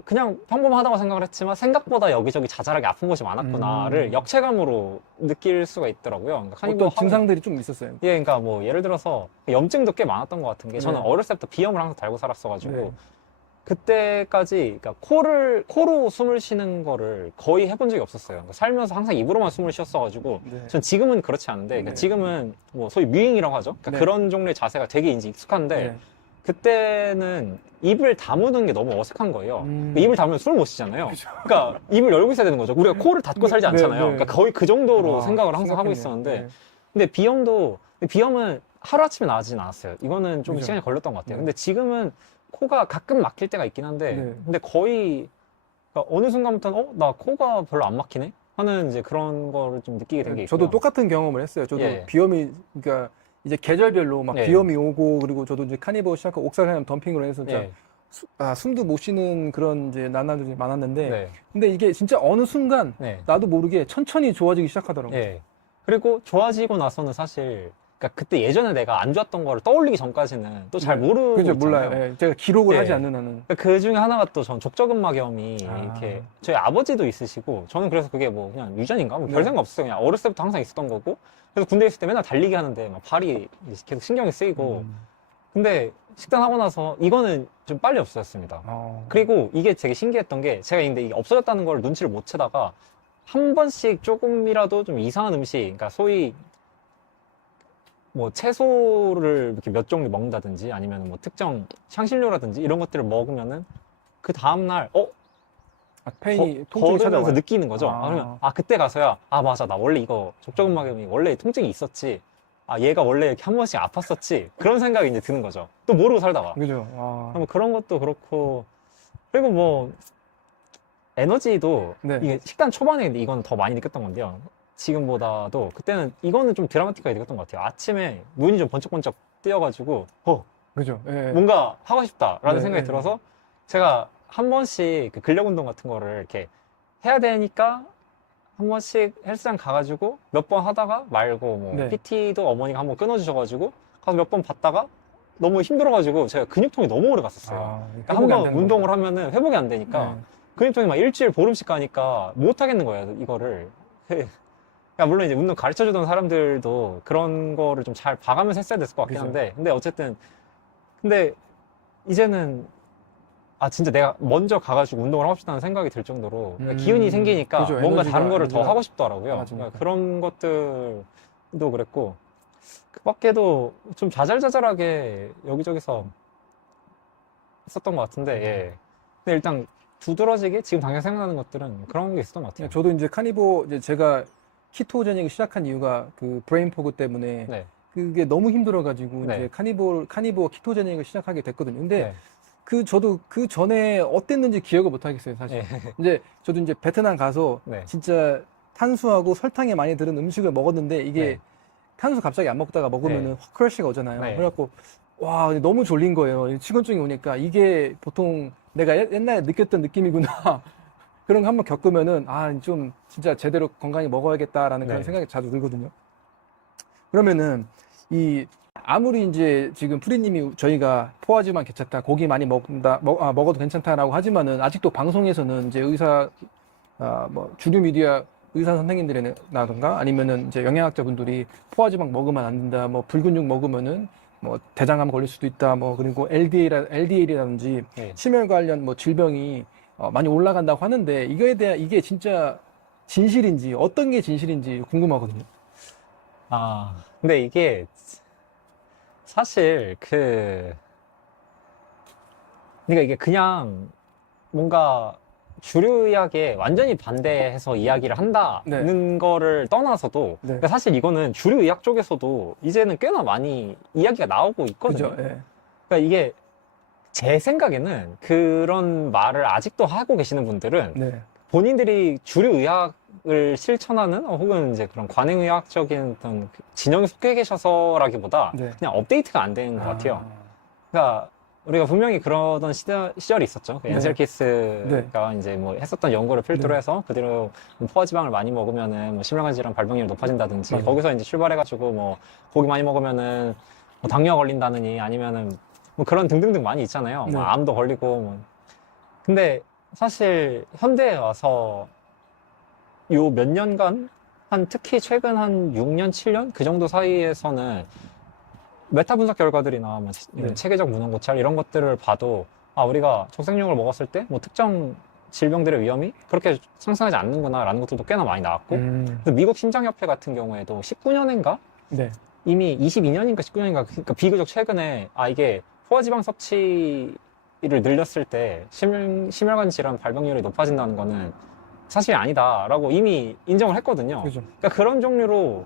그냥 평범하다고 생각을 했지만 생각보다 여기저기 자잘하게 아픈 곳이 많았구나를 역체감으로 느낄 수가 있더라고요. 그러니까 카니보어 어떤 증상들이 좀 있었어요? 예, 그러니까 뭐 예를 들어서 염증도 꽤 많았던 것 같은 게 저는 네. 어렸을 때부터 비염을 항상 달고 살았어가지고 네. 그때까지 그러니까 코로 숨을 쉬는 거를 거의 해본 적이 없었어요. 그러니까 살면서 항상 입으로만 숨을 쉬었어가지고 네. 전 지금은 그렇지 않은데 그러니까 네. 지금은 뭐 소위 뮤잉이라고 하죠. 그러니까 네. 그런 종류의 자세가 되게 이제 익숙한데 네. 그때는 입을 다무는 게 너무 어색한 거예요. 그러니까 입을 다물면 숨을 못 쉬잖아요. 그죠. 그러니까 입을 열고 있어야 되는 거죠. 우리가 코를 닫고 살지 네, 않잖아요. 네. 그러니까 거의 그 정도로 아, 생각을 항상 하고 심각했네요. 있었는데 네. 근데 비염은 하루아침에 나아지진 않았어요. 이거는 좀 그죠. 시간이 걸렸던 것 같아요. 네. 근데 지금은 코가 가끔 막힐 때가 있긴 한데 네. 근데 거의 그러니까 어느 순간부터는 나 코가 별로 안 막히네? 하는 이제 그런 거를 좀 느끼게 된 게 있고요. 저도 똑같은 경험을 했어요. 저도 예. 비염이, 그러니까 이제 계절별로 막 예. 비염이 오고, 그리고 저도 이제 카니보어 시작하고 옥사간염 덤핑으로 해서 진짜 예. 숨도 못 쉬는 그런 이제 난날들이 많았는데, 네. 근데 이게 진짜 어느 순간 네. 나도 모르게 천천히 좋아지기 시작하더라고요. 예. 그리고 좋아지고 나서는 사실 그러니까 그때 예전에 내가 안 좋았던 거를 떠올리기 전까지는 또 잘 모르고 그죠, 있잖아요. 몰라요. 예, 제가 기록을 예. 하지 않는 한은. 그 중에 하나가 또 전 족저근막염이 아. 이렇게 저희 아버지도 있으시고 저는 그래서 그게 뭐 그냥 유전인가? 뭐 별 네. 생각 없었어요. 그냥 어렸을 때부터 항상 있었던 거고 그래서 군대에 있을 때 맨날 달리기 하는데 막 발이 계속 신경이 쓰이고 근데 식단하고 나서 이거는 좀 빨리 없어졌습니다. 그리고 이게 되게 신기했던 게 제가 근데 이게 없어졌다는 걸 눈치를 못 채다가 한 번씩 조금이라도 좀 이상한 음식 그러니까 소위 뭐 채소를 이렇게 몇 종류 먹는다든지 아니면 뭐 특정 향신료라든지 이런 것들을 먹으면은 그 다음날 페인이 통증이 걸으면서 찾아와요. 느끼는 거죠. 그러면 그때 가서야 맞아 나 원래 이거 족저근막염이 원래 통증이 있었지. 얘가 원래 이렇게 한 번씩 아팠었지. 그런 생각이 이제 드는 거죠. 또 모르고 살다가. 그죠. 뭐 그런 것도 그렇고 그리고 뭐 에너지도 네. 이게 식단 초반에 이건 더 많이 느꼈던 건데요. 지금보다도 그때는 이거는 좀 드라마틱하게 느꼈던 것 같아요. 아침에 눈이 좀 번쩍번쩍 뜨여가지고 그죠. 예. 뭔가 하고 싶다라는 네, 생각이 네. 들어서 제가 한 번씩 그 근력 운동 같은 거를 이렇게 해야 되니까 한 번씩 헬스장 가가지고 몇 번 하다가 말고 뭐 네. PT도 어머니가 한번 끊어주셔가지고 가서 몇 번 받다가 너무 힘들어가지고 제가 근육통이 너무 오래 갔었어요. 그러니까 한 번 운동을 하면은 회복이 안 되니까 근육통이 막 일주일 보름씩 가니까 못 하겠는 거예요, 이거를. 그러니까 물론 이제 운동 가르쳐 주던 사람들도 그런 거를 좀 잘 봐가면서 했어야 됐을 것 같긴 그죠. 한데 근데 어쨌든 근데 이제는 진짜 내가 먼저 가가지고 운동을 하고 싶다는 생각이 들 정도로 기운이 생기니까 그죠. 뭔가 에너지가- 다른 거를 더 에너지가 하고 싶더라고요. 맞으니까. 그러니까 그런 것들도 그랬고 그 밖에도 좀 자잘자잘하게 여기저기서 있었던 것 같은데 예. 근데 일단 두드러지게 지금 당장 생각나는 것들은 그런 게 있었던 것 같아요. 저도 이제 카니보 이제 제가 키토제닉을 시작한 이유가 그 브레인 포그 때문에 네. 그게 너무 힘들어가지고 네. 이제 카니보 키토제닉을 시작하게 됐거든요. 근데 네. 저도 그 전에 어땠는지 기억을 못 하겠어요, 사실. 예. 이제 저도 이제 베트남 가서 네. 진짜 탄수하고 설탕이 많이 들은 음식을 먹었는데 이게 네. 탄수 갑자기 안 먹다가 먹으면은 네. 확 크래쉬가 오잖아요. 네. 그래갖고 와, 너무 졸린 거예요. 식은증이 오니까 이게 보통 내가 옛날에 느꼈던 느낌이구나. 그런 거 한번 겪으면은 좀 진짜 제대로 건강히 먹어야겠다라는 그런 네. 생각이 자주 들거든요. 그러면은 이 아무리 이제 지금 프리님이 저희가 포화지만 괜찮다, 고기 많이 먹는다, 먹어도 괜찮다라고 하지만은 아직도 방송에서는 이제 뭐 주류 미디어 의사 선생님들이라든가 아니면은 이제 영양학자 분들이 포화지방 먹으면 안 된다, 뭐 불근육 먹으면은 뭐 대장암 걸릴 수도 있다, 뭐 그리고 LDL이라든지 네. 심혈 관련 뭐 질병이 많이 올라간다고 하는데 이거에 대한 이게 진짜 진실인지 어떤 게 진실인지 궁금하거든요. 근데 이게 사실 그러니까 이게 그냥 뭔가 주류의학에 완전히 반대해서 이야기를 한다는 거를 떠나서도 네. 그러니까 사실 이거는 주류의학 쪽에서도 이제는 꽤나 많이 이야기가 나오고 있거든요. 그죠? 예. 그러니까 이게 제 생각에는 그런 말을 아직도 하고 계시는 분들은 네. 본인들이 주류의학을 실천하는 혹은 이제 그런 관행의학적인 어떤 진영에 속해 계셔서라기보다 네. 그냥 업데이트가 안 된 것 같아요. 그러니까 우리가 분명히 그러던 시절이 있었죠. 그 네. 엔셀키스가 이제 뭐 했었던 연구를 필두로 네. 해서 그대로 뭐 포화지방을 많이 먹으면은 뭐 심혈관 질환 발병률이 높아진다든지 맞아요. 거기서 이제 출발해가지고 뭐 고기 많이 먹으면은 뭐 당뇨 걸린다느니 아니면은 뭐 그런 등등등 많이 있잖아요. 네. 뭐 암도 걸리고 뭐. 근데 사실 현대에 와서 요 몇 년간 특히 최근 한 6년, 7년 그 정도 사이에서는 메타 분석 결과들이나 뭐 네. 체계적 문헌 고찰 이런 것들을 봐도 우리가 적색용을 먹었을 때 뭐 특정 질병들의 위험이 그렇게 상승하지 않는구나라는 것들도 꽤나 많이 나왔고 그래서 미국 심장협회 같은 경우에도 19년인가 네. 이미 22년인가 19년인가 그러니까 비교적 최근에 이게 포화지방 섭취를 늘렸을 때 심혈관 질환 발병률이 높아진다는 거는 사실이 아니다라고 이미 인정을 했거든요. 그죠. 그러니까 그런 종류로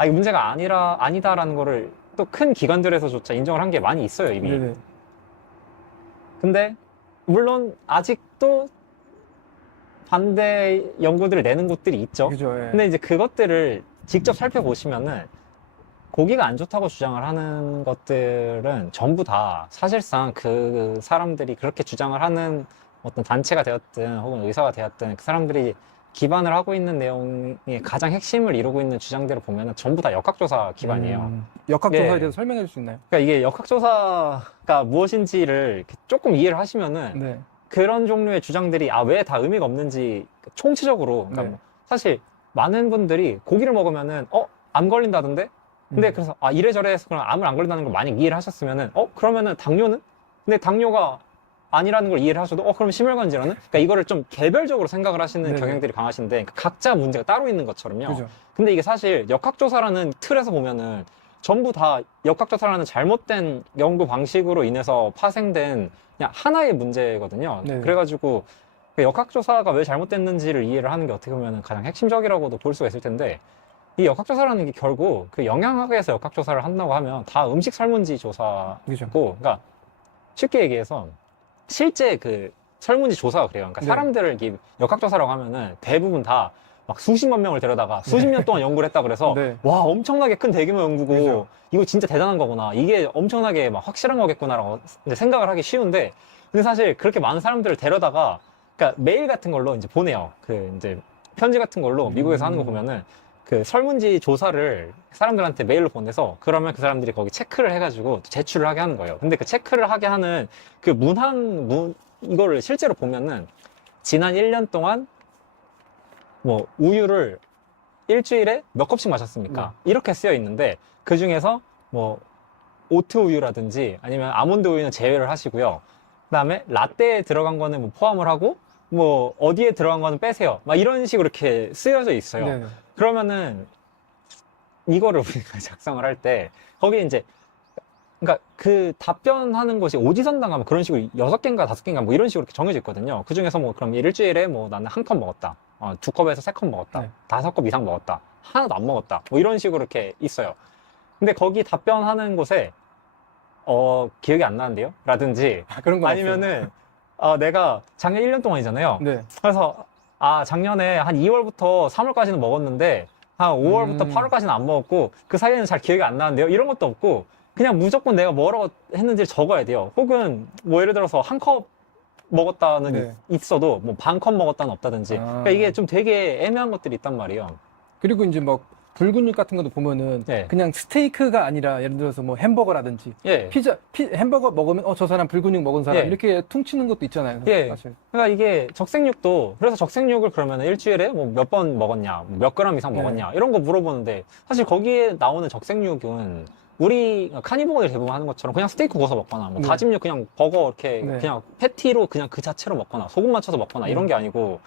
이게 문제가 아니다라는 거를 또 큰 기관들에서조차 인정을 한 게 많이 있어요, 이미. 네네. 근데 물론 아직도 반대 연구들을 내는 곳들이 있죠. 그죠. 예. 근데 이제 그것들을 직접 살펴보시면은 고기가 안 좋다고 주장을 하는 것들은 전부 다 사실상 그 사람들이 그렇게 주장을 하는 어떤 단체가 되었든 혹은 의사가 되었든 그 사람들이 기반을 하고 있는 내용의 가장 핵심을 이루고 있는 주장들을 보면은 전부 다 역학조사 기반이에요. 역학조사에 예. 대해서 설명해 줄 수 있나요? 그러니까 이게 역학조사가 무엇인지를 이렇게 조금 이해를 하시면은 네. 그런 종류의 주장들이 왜 다 의미가 없는지 총체적으로 그러니까 네. 뭐 사실 많은 분들이 고기를 먹으면은 암 걸린다던데 근데 그래서 이래저래 해서 그럼 암을 안 걸린다는 걸 만약 이해를 하셨으면은 그러면은 당뇨는? 근데 당뇨가 아니라는 걸 이해를 하셔도 그럼 심혈관 질환은? 그러니까 이거를 좀 개별적으로 생각을 하시는 네네. 경향들이 강하신데 그러니까 각자 문제가 따로 있는 것처럼요. 그죠. 근데 이게 사실 역학조사라는 틀에서 보면은 전부 다 역학조사라는 잘못된 연구 방식으로 인해서 파생된 그냥 하나의 문제거든요. 네네. 그래가지고 그 역학조사가 왜 잘못됐는지를 이해를 하는 게 어떻게 보면 가장 핵심적이라고도 볼 수가 있을 텐데 이 역학조사라는 게 결국 그 영양학에서 역학조사를 한다고 하면 다 음식 설문지 조사고 그죠. 그러니까 쉽게 얘기해서 실제 그 설문지 조사가 그래요. 그러니까 네. 사람들을 이렇게 역학조사라고 하면은 대부분 다 막 수십만 명을 데려다가 수십 년 동안 연구를 했다 그래서 네. 와 엄청나게 큰 대규모 연구고 그죠. 이거 진짜 대단한 거구나 이게 엄청나게 막 확실한 거겠구나라고 이제 생각을 하기 쉬운데 근데 사실 그렇게 많은 사람들을 데려다가 그러니까 메일 같은 걸로 이제 보내요. 그 이제 편지 같은 걸로 미국에서 하는 거 보면은 그 설문지 조사를 사람들한테 메일로 보내서 그러면 그 사람들이 거기 체크를 해가지고 제출을 하게 하는 거예요. 근데 그 체크를 하게 하는 그 이거를 실제로 보면은 지난 1년 동안 뭐 우유를 일주일에 몇 컵씩 마셨습니까? 이렇게 쓰여 있는데 그 중에서 뭐 오트 우유라든지 아니면 아몬드 우유는 제외를 하시고요. 그다음에 라떼에 들어간 거는 뭐 포함을 하고 뭐 어디에 들어간 거는 빼세요. 막 이런 식으로 이렇게 쓰여져 있어요. 네네. 그러면은 이거를 우리가 작성을 할 때 거기에 이제 그러니까 그 답변하는 것이 오지선당 하면 그런 식으로 6개인가 5개인가 뭐 이런 식으로 이렇게 정해져 있거든요. 그 중에서 뭐 그럼 일주일에 뭐 나는 1컵 먹었다. 2컵에서 3컵 먹었다. 네. 5컵 이상 먹었다. 하나도 안 먹었다. 뭐 이런 식으로 이렇게 있어요. 근데 거기 답변하는 곳에 기억이 안 나는데요? 라든지 그런 거 아니면은 내가 작년 1년 동안이잖아요. 네. 그래서 작년에 한 2월부터 3월까지는 먹었는데 한 5월부터 8월까지는 안 먹었고 그 사이에는 잘 기억이 안 나는데요. 이런 것도 없고 그냥 무조건 내가 뭐라고 했는지를 적어야 돼요. 혹은 뭐 예를 들어서 한 컵 먹었다는 네. 있어도 뭐 반 컵 먹었다는 없다든지. 아. 그러니까 이게 좀 되게 애매한 것들이 있단 말이에요. 그리고 이제 막 불근육 같은 것도 보면은 네. 그냥 스테이크가 아니라 예를 들어서 뭐 햄버거라든지 예. 햄버거 먹으면 저 사람 불근육 먹은 사람 예. 이렇게 퉁치는 것도 있잖아요. 예. 사실. 그러니까 이게 적색육도 그래서 적색육을 그러면 일주일에 뭐 몇 번 먹었냐, 몇 그램 이상 네. 먹었냐 이런 거 물어보는데 사실 거기에 나오는 적색육은 우리 카니버거들이 대부분 하는 것처럼 그냥 스테이크 구워서 먹거나 뭐 네. 다짐 육 그냥 버거 이렇게 네. 그냥 패티로 그냥 그 자체로 먹거나 소금 맞춰서 먹거나 이런 네. 게 아니고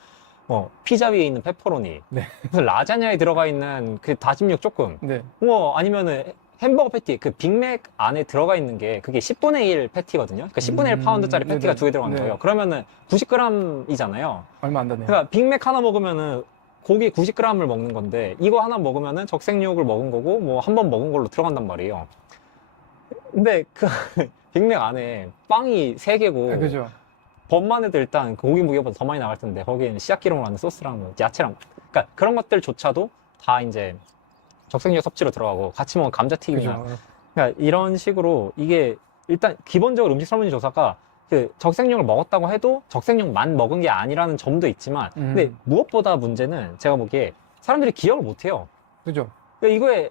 뭐 피자 위에 있는 페퍼로니 네. 무슨 라자냐에 들어가 있는 그 다짐 육 조금 네. 뭐 아니면은 햄버거 패티 그 빅맥 안에 들어가 있는 게 그게 10분의 1 패티거든요. 그러니까 10분의 1 파운드짜리 패티가 네네. 2개 들어가는 네. 거예요. 그러면은 90g이잖아요. 얼마 안 되네요. 그러니까 빅맥 하나 먹으면은 고기 90g을 먹는 건데 이거 하나 먹으면은 적색육을 먹은 거고 뭐 한 번 먹은 걸로 들어간단 말이에요. 근데 그 빅맥 안에 빵이 3개고 아, 그죠. 법만 해도 일단 그 고기 무게보다 더 많이 나갈 텐데 거기에는 씨앗기름으로 만든 소스랑 뭐 야채랑 그러니까 그런 것들조차도 다 이제 적색육 섭취로 들어가고 같이 먹은 감자튀김이나 그죠. 그러니까 이런 식으로 이게 일단 기본적으로 음식 설문지 조사가 그 적색육을 먹었다고 해도 적색육만 먹은 게 아니라는 점도 있지만 근데 무엇보다 문제는 제가 보기에 사람들이 기억을 못 해요. 그죠. 그러니까 이거에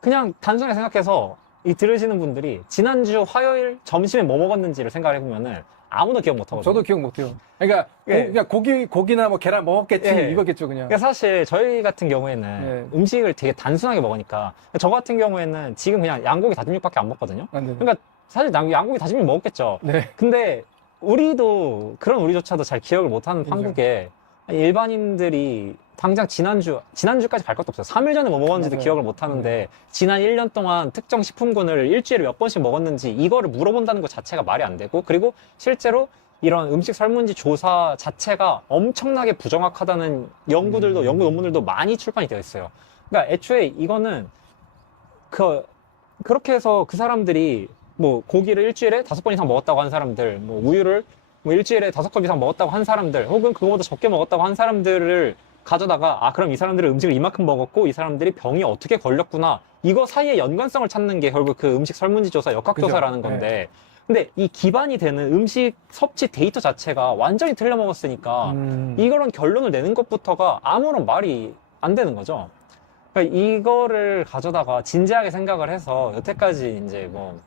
그냥 단순하게 생각해서 이 들으시는 분들이 지난주 화요일 점심에 뭐 먹었는지를 생각을 해보면은 아무도 기억 못 하거든요. 저도 기억 못 해요. 그러니까 예. 그냥 고기나 뭐 계란 먹었겠지 예. 이거겠죠 그냥. 그러니까 사실 저희 같은 경우에는 네. 음식을 되게 단순하게 먹으니까 저 같은 경우에는 지금 그냥 양고기 다짐육밖에 안 먹거든요. 안 돼. 그러니까 사실 양고기 다짐육 먹었겠죠. 네. 근데 그런 우리조차도 잘 기억을 못하는 그죠. 한국에 일반인들이 당장 지난주까지 갈 것도 없어요. 3일 전에 뭐 먹었는지도 맞아요. 기억을 못 하는데 지난 1년 동안 특정 식품군을 일주일에 몇 번씩 먹었는지 이거를 물어본다는 것 자체가 말이 안 되고 그리고 실제로 이런 음식 설문지 조사 자체가 엄청나게 부정확하다는 연구 논문들도 많이 출판이 되어 있어요. 그러니까 애초에 이거는 그렇게 해서 그 사람들이 뭐 고기를 일주일에 5번 이상 먹었다고 한 사람들, 뭐 우유를 뭐 일주일에 5컵 이상 먹었다고 한 사람들, 혹은 그거보다 적게 먹었다고 한 사람들을 가져다가 그럼 이 사람들은 음식을 이만큼 먹었고 이 사람들이 병이 어떻게 걸렸구나 이거 사이에 연관성을 찾는 게 결국 그 음식 설문지 조사 역학조사라는 그죠. 건데 근데 이 기반이 되는 음식 섭취 데이터 자체가 완전히 틀려먹었으니까 이거런 결론을 내는 것부터가 아무런 말이 안 되는 거죠. 그러니까 이거를 가져다가 진지하게 생각을 해서 여태까지 이제 뭐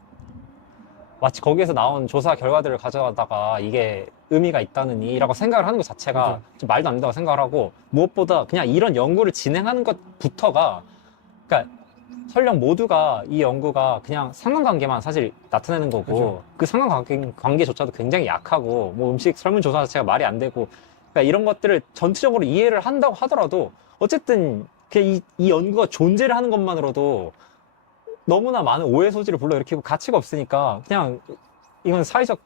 마치 거기에서 나온 조사 결과들을 가져다가 이게 의미가 있다느니라고 생각을 하는 것 자체가 그죠. 좀 말도 안 된다고 생각을 하고 무엇보다 그냥 이런 연구를 진행하는 것부터가 그러니까 설령 모두가 이 연구가 그냥 상관관계만 사실 나타내는 거고 그죠. 그 상관관계조차도 굉장히 약하고 뭐 음식 설문조사 자체가 말이 안 되고 그러니까 이런 것들을 전체적으로 이해를 한다고 하더라도 어쨌든 그냥 이 연구가 존재를 하는 것만으로도 너무나 많은 오해 소지를 불러일으키고 가치가 없으니까 그냥 이건 사회적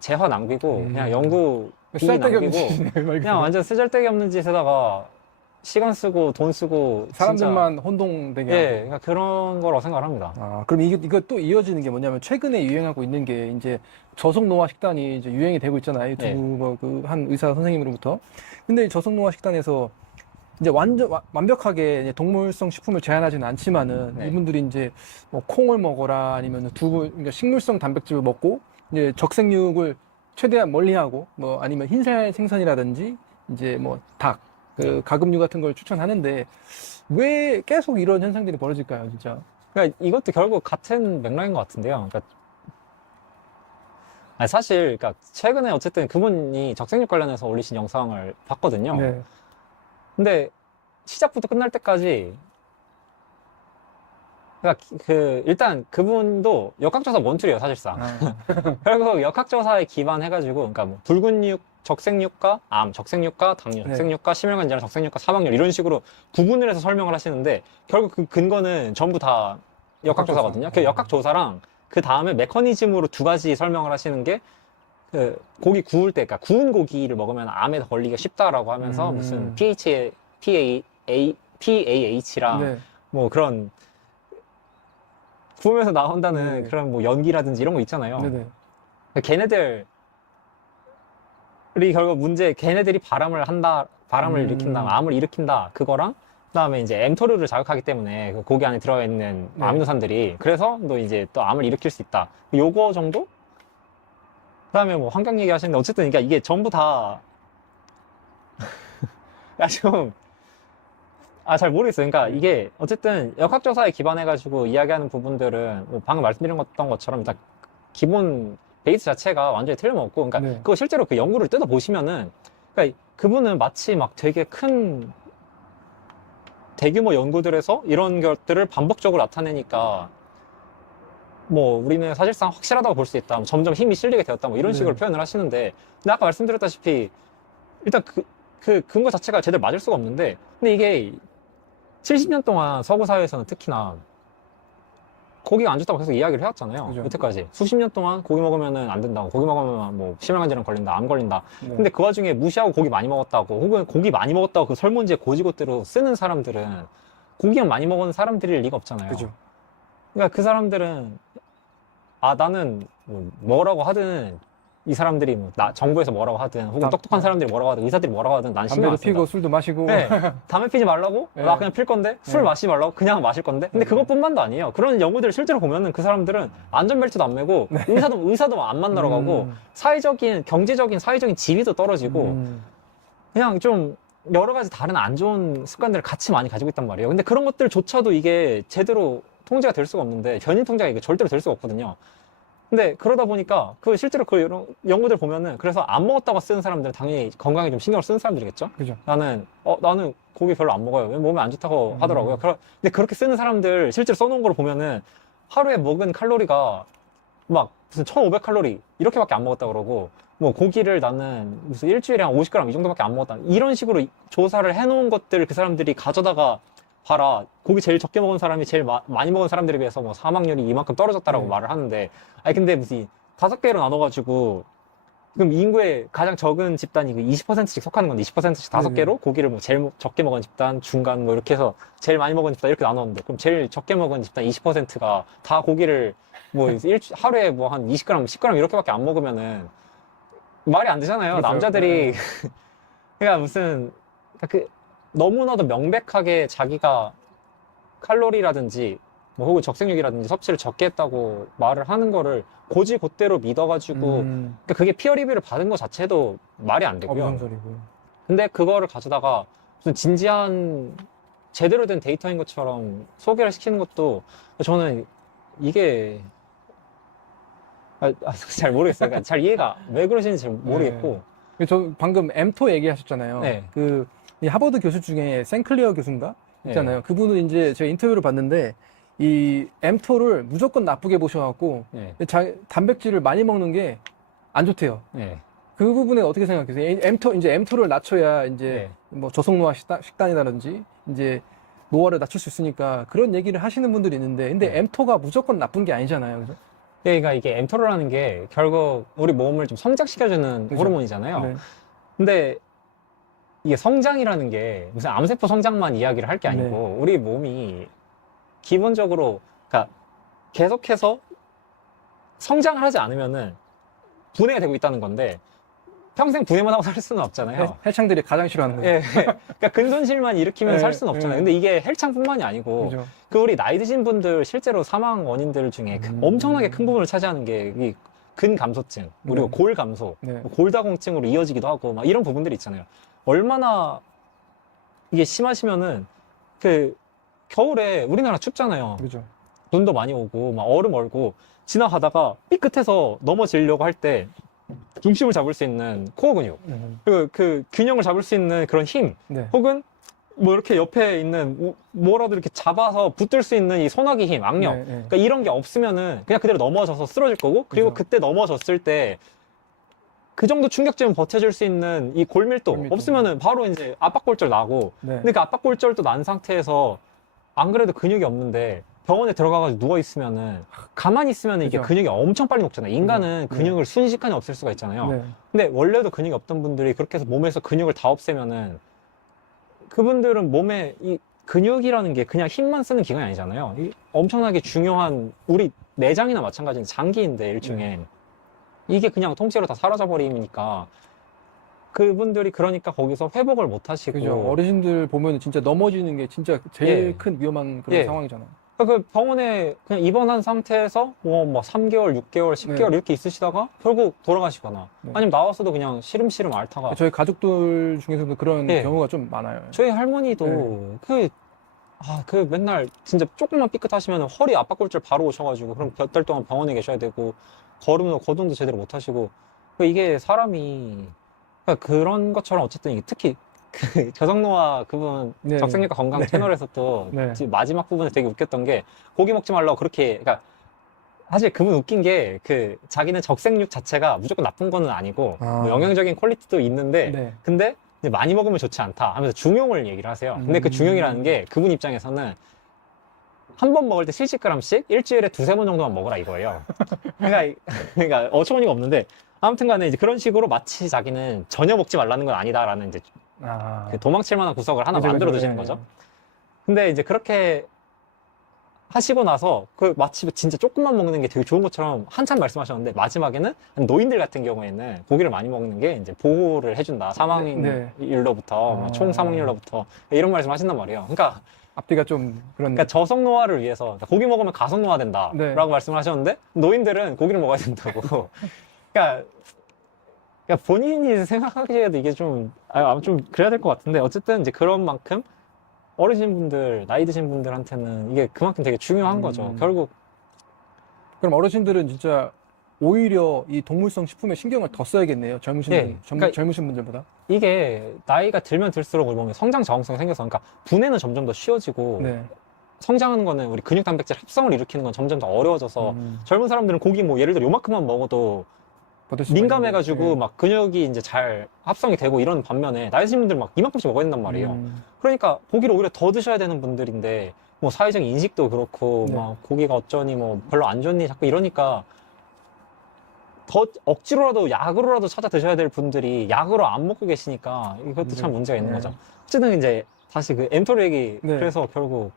재화 낭비고 그냥 연구 비리 쓸데기 없는 낭비고 짓이네, 말 그냥 그대로. 완전 쓰잘데기 없는 짓에다가 시간 쓰고 돈 쓰고 사람들만 혼동되게 진짜, 예, 하고. 그러니까 그런 거라고 생각을 합니다. 그럼 이거 또 이어지는 게 뭐냐면 최근에 유행하고 있는 게 이제 저속노화 식단이 이제 유행이 되고 있잖아요. 네. 유튜브 한 의사 선생님으로부터. 근데 이 저속노화 식단에서 이제 완벽하게 이제 동물성 식품을 제한하지는 않지만은 네. 이분들이 이제 뭐 콩을 먹어라 아니면 그러니까 식물성 단백질을 먹고 이제 적색육을 최대한 멀리하고 뭐 아니면 흰살 생선이라든지 이제 뭐 닭, 가금류 같은 걸 추천하는데 왜 계속 이런 현상들이 벌어질까요, 진짜? 그러니까 이것도 결국 같은 맥락인 것 같은데요. 그러니까 아니, 사실 그러니까 최근에 어쨌든 그분이 적색육 관련해서 올리신 영상을 봤거든요. 네. 근데 시작부터 끝날 때까지 그러니까 일단 그분도 역학조사 원툴이에요 사실상. 결국 역학조사에 기반해가지고 그러니까 뭐 붉은육, 적색육과 암, 적색육과 당뇨, 네. 적색육과 심혈관 질환, 적색육과 사망률 이런 식으로 구분을 해서 설명을 하시는데 결국 그 근거는 전부 다 역학조사거든요. 그 역학조사랑 그 다음에 메커니즘으로 2가지 설명을 하시는 게 고기 구울 때, 그러니까 구운 고기를 먹으면 암에 걸리기가 쉽다라고 하면서 무슨 PAH랑 네. 뭐 그런 구우면서 나온다는 네. 그런 뭐 연기라든지 이런 거 있잖아요. 네네. 걔네들이 결국 걔네들이 바람을 일으킨다, 암을 일으킨다, 그거랑 그다음에 이제 mTOR를 자극하기 때문에 그 고기 안에 들어가 있는 네. 아미노산들이 그래서 또 이제 또 암을 일으킬 수 있다. 요거 정도? 그다음에 뭐 환경 얘기하시는데 어쨌든 그러니까 이게 전부 다 야, 잘 모르겠어요. 그러니까 이게 어쨌든 역학조사에 기반해가지고 이야기하는 부분들은 뭐 방금 말씀드렸던 것처럼 일단 기본 베이스 자체가 완전히 틀림없고, 그러니까 네. 그거 실제로 그 연구를 뜯어보시면은, 그러니까 그분은 마치 막 되게 큰 대규모 연구들에서 이런 것들을 반복적으로 나타내니까 뭐 우리는 사실상 확실하다고 볼 수 있다. 뭐 점점 힘이 실리게 되었다. 뭐 이런 네. 식으로 표현을 하시는데, 근데 아까 말씀드렸다시피 일단 그 근거 자체가 제대로 맞을 수가 없는데, 근데 이게 70년 동안 서구 사회에서는 특히나 고기가 안 좋다고 계속 이야기를 해왔잖아요. 그죠. 여태까지 수십 년 동안 고기 먹으면 안 된다고, 고기 먹으면 뭐 심혈관 질환 걸린다, 암 걸린다. 네. 근데 그 와중에 무시하고 고기 많이 먹었다고, 혹은 고기 많이 먹었다고 그 설문지에 고지고대로 쓰는 사람들은 고기만 많이 먹은 사람들일 리가 없잖아요. 그죠. 그러니까 그 사람들은 나는 뭐 뭐라고 하든, 이 사람들이 뭐 정부에서 뭐라고 하든, 혹은 똑똑한 사람들이 뭐라고 하든, 의사들이 뭐라고 하든 난 신경 담배도 안 쓴다. 피고 술도 마시고. 네, 담배 피지 말라고? 네. 나 그냥 필 건데? 술 네. 마시지 말라고? 그냥 마실 건데? 근데 네. 그것뿐만도 아니에요. 그런 연구들을 실제로 보면은 그 사람들은 안전벨트도 안 매고, 의사도 안 만나러 가고, 경제적인, 사회적인 지위도 떨어지고, 그냥 좀 여러 가지 다른 안 좋은 습관들을 같이 많이 가지고 있단 말이에요. 근데 그런 것들조차도 이게 제대로 통제가 될 수가 없는데, 변인 통제가 이게 절대로 될 수가 없거든요. 근데 그러다 보니까 실제로 그 연구들 보면은, 그래서 안 먹었다고 쓰는 사람들은 당연히 건강에 좀 신경을 쓰는 사람들이겠죠? 그죠. 나는 고기 별로 안 먹어요. 몸에 안 좋다고 하더라고요. 근데 그렇게 쓰는 사람들 실제로 써놓은 걸 보면은 하루에 먹은 칼로리가 막 무슨 1500칼로리 이렇게밖에 안 먹었다 그러고, 뭐 고기를 나는 무슨 일주일에 한 50g 이 정도밖에 안 먹었다, 이런 식으로 조사를 해놓은 것들을 그 사람들이 가져다가 봐라, 고기 제일 적게 먹은 사람이 제일 많이 먹은 사람들에 비해서 뭐 사망률이 이만큼 떨어졌다라고 말을 하는데, 아니 근데 무슨 5개로 나눠가지고 그럼 인구의 가장 적은 집단이 그 20%씩 속하는 건데, 20%씩 5개로 고기를 뭐 제일 제일 적게 먹은 집단, 중간 뭐 이렇게 해서 제일 많이 먹은 집단 이렇게 나눴는데, 그럼 제일 적게 먹은 집단 20%가 다 고기를 뭐 하루에 뭐 한 20g, 10g 이렇게밖에 안 먹으면은 말이 안 되잖아요. 그렇죠. 남자들이 그러니까 무슨 너무나도 명백하게 자기가 칼로리라든지 뭐 혹은 적색육이라든지 섭취를 적게 했다고 말을 하는 거를 곧대로 믿어가지고, 그러니까 그게 피어 리뷰를 받은 것 자체도 말이 안 되고요. 어불성설이고. 근데 그거를 가져다가 무슨 진지한 제대로 된 데이터인 것처럼 소개를 시키는 것도 저는 이게 잘 모르겠어요. 그러니까 잘 이해가 왜 그러시는지 잘 모르겠고. 저 방금 mTOR 얘기하셨잖아요. 네. 이 하버드 교수 중에 생클리어 교수인가 있잖아요. 네. 그분은 이제 제가 인터뷰를 봤는데 이 mTOR를 무조건 나쁘게 보셔갖고 네. 단백질을 많이 먹는 게 안 좋대요. 네. 그 부분에 어떻게 생각하세요? mTOR를 낮춰야 이제 뭐 저속노화 식단이라든지 이제 노화를 낮출 수 있으니까 그런 얘기를 하시는 분들이 있는데, 근데 mTOR가 무조건 나쁜 게 아니잖아요. 그죠? 그러니까 이게 mTOR라는 게 결국 우리 몸을 좀 성장시켜주는 그죠. 호르몬이잖아요. 네. 근데 이게 성장이라는 게 무슨 암세포 성장만 이야기를 할 게 아니고, 우리 몸이 기본적으로, 그러니까 계속해서 성장을 하지 않으면은 분해가 되고 있다는 건데, 평생 분해만 하고 살 수는 없잖아요. 헬창들이 가장 싫어하는 거예요. 예, 그러니까 근손실만 일으키면 네, 살 수는 없잖아요. 네. 근데 이게 헬창뿐만이 아니고, 그죠. 우리 나이 드신 분들 실제로 사망 원인들 중에 엄청나게 큰 부분을 차지하는 게 이 근감소증, 그리고 네. 골감소, 네. 골다공증으로 이어지기도 하고 막 이런 부분들이 있잖아요. 얼마나 이게 심하시면은 겨울에 우리나라 춥잖아요. 그죠. 눈도 많이 오고 막 얼음 얼고 지나가다가 삐끗해서 넘어지려고 할 때 중심을 잡을 수 있는 코어 근육, 그리고 그 균형을 잡을 수 있는 그런 힘, 네. 혹은 뭐 이렇게 옆에 있는 뭐라도 이렇게 잡아서 붙들 수 있는 이 소나기 힘, 악력, 네, 네. 그러니까 이런 게 없으면은 그냥 그대로 넘어져서 쓰러질 거고, 그리고 그죠. 그때 넘어졌을 때 그 정도 충격쯤 버텨줄 수 있는 이 골밀도 없으면은 바로 이제 압박골절 나고, 네. 근데 그 압박골절도 난 상태에서 안 그래도 근육이 없는데 병원에 들어가가지고 누워있으면은, 가만히 있으면은 이게 그죠. 근육이 엄청 빨리 녹잖아요. 인간은 네. 근육을 순식간에 없앨 수가 있잖아요. 네. 근데 원래도 근육이 없던 분들이 그렇게 해서 몸에서 근육을 다 없애면은, 그분들은 몸에 이 근육이라는 게 그냥 힘만 쓰는 기관이 아니잖아요. 이 엄청나게 중요한 우리 내장이나 마찬가지인 장기인데 일종의, 이게 그냥 통째로 다 사라져 버리니까 그분들이 그러니까 거기서 회복을 못 하시고. 그죠. 어르신들 보면 진짜 넘어지는 게 진짜 제일 예. 큰 위험한 그런 예. 상황이잖아요. 그러니까 그 병원에 그냥 입원한 상태에서 뭐 3개월, 6개월, 10개월 네. 이렇게 있으시다가 결국 돌아가시거나 네. 아니면 나와서도 그냥 시름시름 앓다가 저희 가족들 중에서도 그런 예. 경우가 좀 많아요. 저희 할머니도 그 맨날 진짜 조금만 삐끗하시면 허리 압박골절 바로 오셔가지고 그럼 몇 달 동안 병원에 계셔야 되고 거동도 제대로 못 하시고 그러니까 이게 사람이 그러니까 그런 것처럼 어쨌든 이게 특히 그 저성노화 그분 네. 적색력과 건강 네. 채널에서 또 네. 지금 마지막 부분에 되게 웃겼던 게 고기 먹지 말라고 그렇게 그러니까 사실 그분 웃긴 게 그 자기는 적색육 자체가 무조건 나쁜 거는 아니고 아. 뭐 영양적인 퀄리티도 있는데 네. 근데 이제 많이 먹으면 좋지 않다 하면서 중용을 얘기를 하세요. 근데 그 중용이라는 게 그분 입장에서는 한 번 먹을 때 70g씩 일주일에 2-3번 정도만 먹으라 이거예요. 그러니까 어처구니가 없는데 아무튼 간에 이제 그런 식으로 마치 자기는 전혀 먹지 말라는 건 아니다라는 이제 아. 그 도망칠 만한 구석을 하나 그죠, 만들어 그죠. 두시는 네. 거죠. 근데 이제 그렇게 하시고 나서 그 마치 진짜 조금만 먹는 게 되게 좋은 것처럼 한참 말씀하셨는데 마지막에는 노인들 같은 경우에는 고기를 많이 먹는 게 이제 보호를 해준다. 사망률로부터 네. 총 사망률로부터 이런 말씀 하신단 말이에요. 그러니까 앞뒤가 좀 그런. 저성노화를 위해서 그러니까 고기 먹으면 가성노화 된다라고 네. 말씀을 하셨는데 노인들은 고기를 먹어야 된다고. 그러니까 본인이 생각하기에도 이게 좀 그래야 될 것 같은데 어쨌든 이제 그런 만큼 어르신분들, 나이 드신 분들한테는 이게 그만큼 되게 중요한 거죠. 결국 그럼 어르신들은 진짜 오히려 이 동물성 식품에 신경을 더 써야겠네요. 젊으신 예, 분, 그러니까 젊으신 분들보다. 이게 나이가 들면 들수록 우리 몸에 성장 저항성이 생겨서 그러니까 분해는 점점 더 쉬워지고 네. 성장하는 거는 우리 근육 단백질 합성을 일으키는 건 점점 더 어려워져서 젊은 사람들은 고기 뭐 예를 들어 요만큼만 먹어도 버틸 수가 민감해가지고 있는데. 막 근육이 이제 잘 합성이 되고 이런 반면에 나이 드신 분들 막 이만큼씩 먹어야 된단 말이에요. 그러니까 고기를 오히려 더 드셔야 되는 분들인데 뭐 사회적인 인식도 그렇고 네. 막 고기가 어쩌니 뭐 별로 안 좋니 자꾸 이러니까 더 억지로라도 약으로라도 찾아 드셔야 될 분들이 약으로 안 먹고 계시니까 이것도 참 문제가 있는 네. 거죠. 어쨌든 이제 다시 그 엠토르 얘기 네. 그래서 결국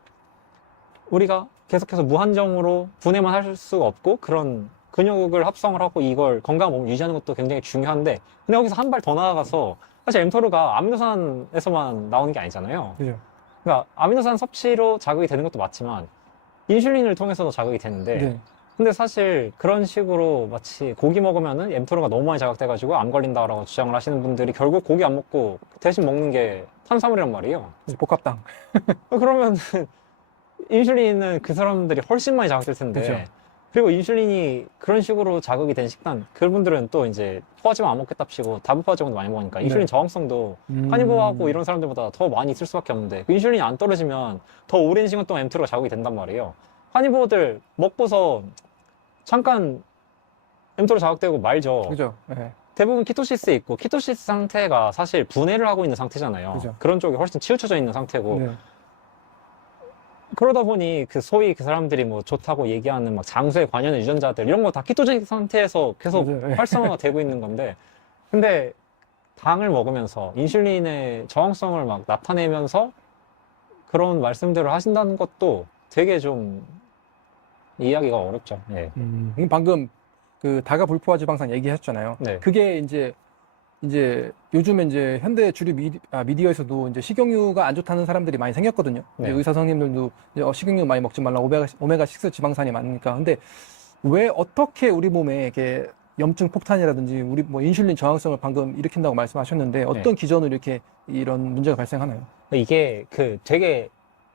우리가 계속해서 무한정으로 분해만 할 수가 없고 그런 근육을 합성을 하고 이걸 건강한 몸을 유지하는 것도 굉장히 중요한데 근데 여기서 한 발 더 나아가서 사실 엠토르가 아미노산에서만 나오는 게 아니잖아요. 그죠. 그러니까 아미노산 섭취로 자극이 되는 것도 맞지만 인슐린을 통해서도 자극이 되는데 네. 근데 사실 그런 식으로 마치 고기 먹으면은 엠토르가 너무 많이 자극돼가지고 암 걸린다라고 주장을 하시는 분들이 결국 고기 안 먹고 대신 먹는 게 탄수화물이란 말이에요. 이제 복합당. 그러면 인슐린은 그 사람들이 훨씬 많이 자극될 텐데 그죠. 그리고 인슐린이 그런 식으로 자극이 된 식단 그분들은 또 이제 포화지만 안 먹겠답시고 다부포화지방도 많이 먹으니까 인슐린 네. 저항성도 카니보하고 이런 사람들보다 더 많이 있을 수밖에 없는데 그 인슐린이 안 떨어지면 더 오랜 시간 동안 엠토르가 자극이 된단 말이에요. 카니보들 먹고서 잠깐 엠토르 자극되고 말죠. 그죠. 네. 대부분 키토시스에 있고 키토시스 상태가 사실 분해를 하고 있는 상태잖아요. 그죠. 그런 쪽이 훨씬 치우쳐져 있는 상태고 네. 그러다 보니 그 소위 그 사람들이 뭐 좋다고 얘기하는 막 장수에 관여하는 유전자들 이런 거 다 키토제닉 상태에서 계속 맞아요. 네. 활성화가 되고 있는 건데 근데 당을 먹으면서 인슐린의 저항성을 막 나타내면서 그런 말씀들을 하신다는 것도 되게 좀 이해하기가 어렵죠. 예. 방금 그 다가 불포화 지방산 얘기하셨잖아요. 네. 그게 이제 요즘에 이제 현대 주류 미디어에서도 이제 식용유가 안 좋다는 사람들이 많이 생겼거든요. 네. 이제 의사 선생님들도 이제 식용유 많이 먹지 말라 오메가6 지방산이 많으니까. 근데 왜 어떻게 우리 몸에 이렇게 염증 폭탄이라든지 우리 뭐 인슐린 저항성을 방금 일으킨다고 말씀하셨는데 어떤 기전으로 이렇게 이런 문제가 발생하나요? 이게 그 되게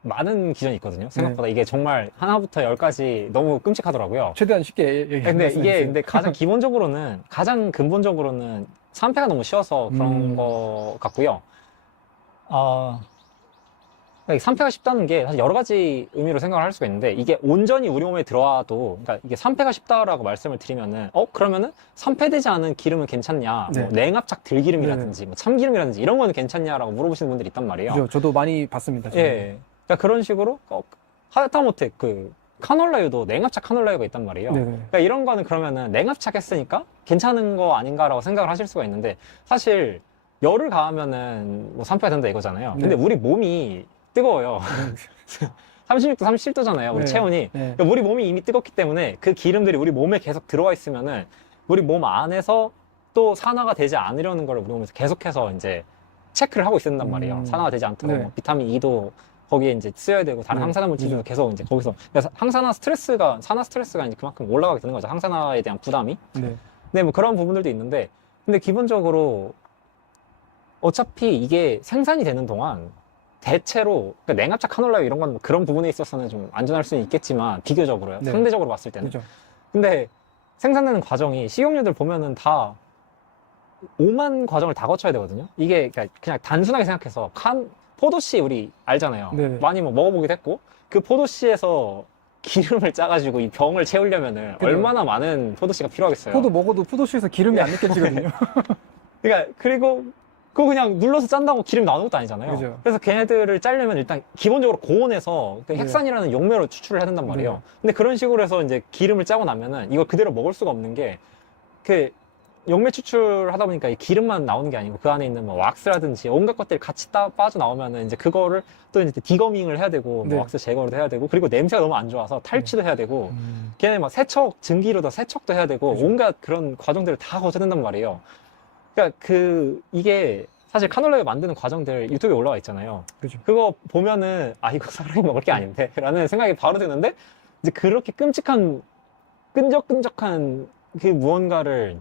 많은 기전이 있거든요. 생각보다 이게 정말 하나부터 열까지 너무 끔찍하더라고요. 최대한 쉽게 근데 이게 근데 가장 기본적으로는 가장 근본적으로는 산패가 너무 쉬워서 그런 거 같고요. 산패가 쉽다는 게 사실 여러 가지 의미로 생각을 할 수가 있는데 이게 온전히 우리 몸에 들어와도 그러니까 이게 산패가 쉽다라고 말씀을 드리면은 그러면은 산패되지 않은 기름은 괜찮냐? 네. 뭐 냉압착 들기름이라든지 뭐 참기름이라든지 이런 거는 괜찮냐라고 물어보시는 분들이 있단 말이에요. 그죠. 저도 많이 봤습니다. 저는. 예. 그러니까 그런 식으로 하다못해 그 카놀라유도 냉압착 카놀라유가 있단 말이에요. 네네. 그러니까 이런 거는 그러면은 냉압착 했으니까 괜찮은 거 아닌가라고 생각을 하실 수가 있는데 사실 열을 가하면은 뭐 산패가 된다 이거잖아요. 근데 네. 우리 몸이 뜨거워요. 36도, 37도잖아요. 우리 네. 체온이. 네. 그러니까 우리 몸이 이미 뜨겁기 때문에 그 기름들이 우리 몸에 계속 들어와 있으면은 우리 몸 안에서 또 산화가 되지 않으려는 걸 우리 몸에서 계속해서 이제 체크를 하고 있었단 말이에요. 산화가 되지 않도록 네. 뭐 비타민 E도 거기에 이제 쓰여야 되고 다른 네. 항산화 물질도 계속 이제 거기서 그래서 산화 스트레스가 이제 그만큼 올라가게 되는 거죠. 항산화에 대한 부담이. 네. 네, 뭐 그런 부분들도 있는데 근데 기본적으로 어차피 이게 생산이 되는 동안 대체로 그러니까 냉압차 카놀라 이런 건 그런 부분에 있어서는 좀 안전할 수는 있겠지만 비교적으로요. 네. 상대적으로 봤을 때는. 그렇죠. 근데 생산되는 과정이 식용유들 보면은 다 오만 과정을 다 거쳐야 되거든요. 이게 그러니까 그냥 단순하게 생각해서 포도씨 우리 알잖아요. 네네. 많이 뭐 먹어보기도 했고 그 포도씨에서 기름을 짜가지고 이 병을 채우려면은 그죠. 얼마나 많은 포도씨가 필요하겠어요. 포도 먹어도 포도씨에서 기름이 안 느껴지거든요. 그러니까 그리고 그거 그냥 눌러서 짠다고 기름 나오는 것도 아니잖아요. 그죠. 그래서 걔네들을 짜려면 일단 기본적으로 고온에서 그 핵산이라는 용매로 추출을 해야 된단 말이에요. 네. 근데 그런 식으로 해서 이제 기름을 짜고 나면은 이걸 그대로 먹을 수가 없는 게 그 용매 추출하다 보니까 이 기름만 나오는 게 아니고 그 안에 있는 뭐 왁스라든지 온갖 것들이 같이 빠져 나오면은 이제 그거를 또 이제 디거밍을 해야 되고 뭐 네. 왁스 제거도 해야 되고 그리고 냄새가 너무 안 좋아서 탈취도 해야 되고 음. 걔네 막 세척 증기로다 세척도 해야 되고 그죠. 온갖 그런 과정들을 다 거쳐야 된단 말이에요. 그러니까 이게 사실 카놀라유 만드는 과정들 유튜브에 올라와 있잖아요. 그죠. 그거 보면은 아 이거 사람이 먹을 게 아닌데 라는 생각이 바로 드는데 이제 그렇게 끈적끈적한 그 무언가를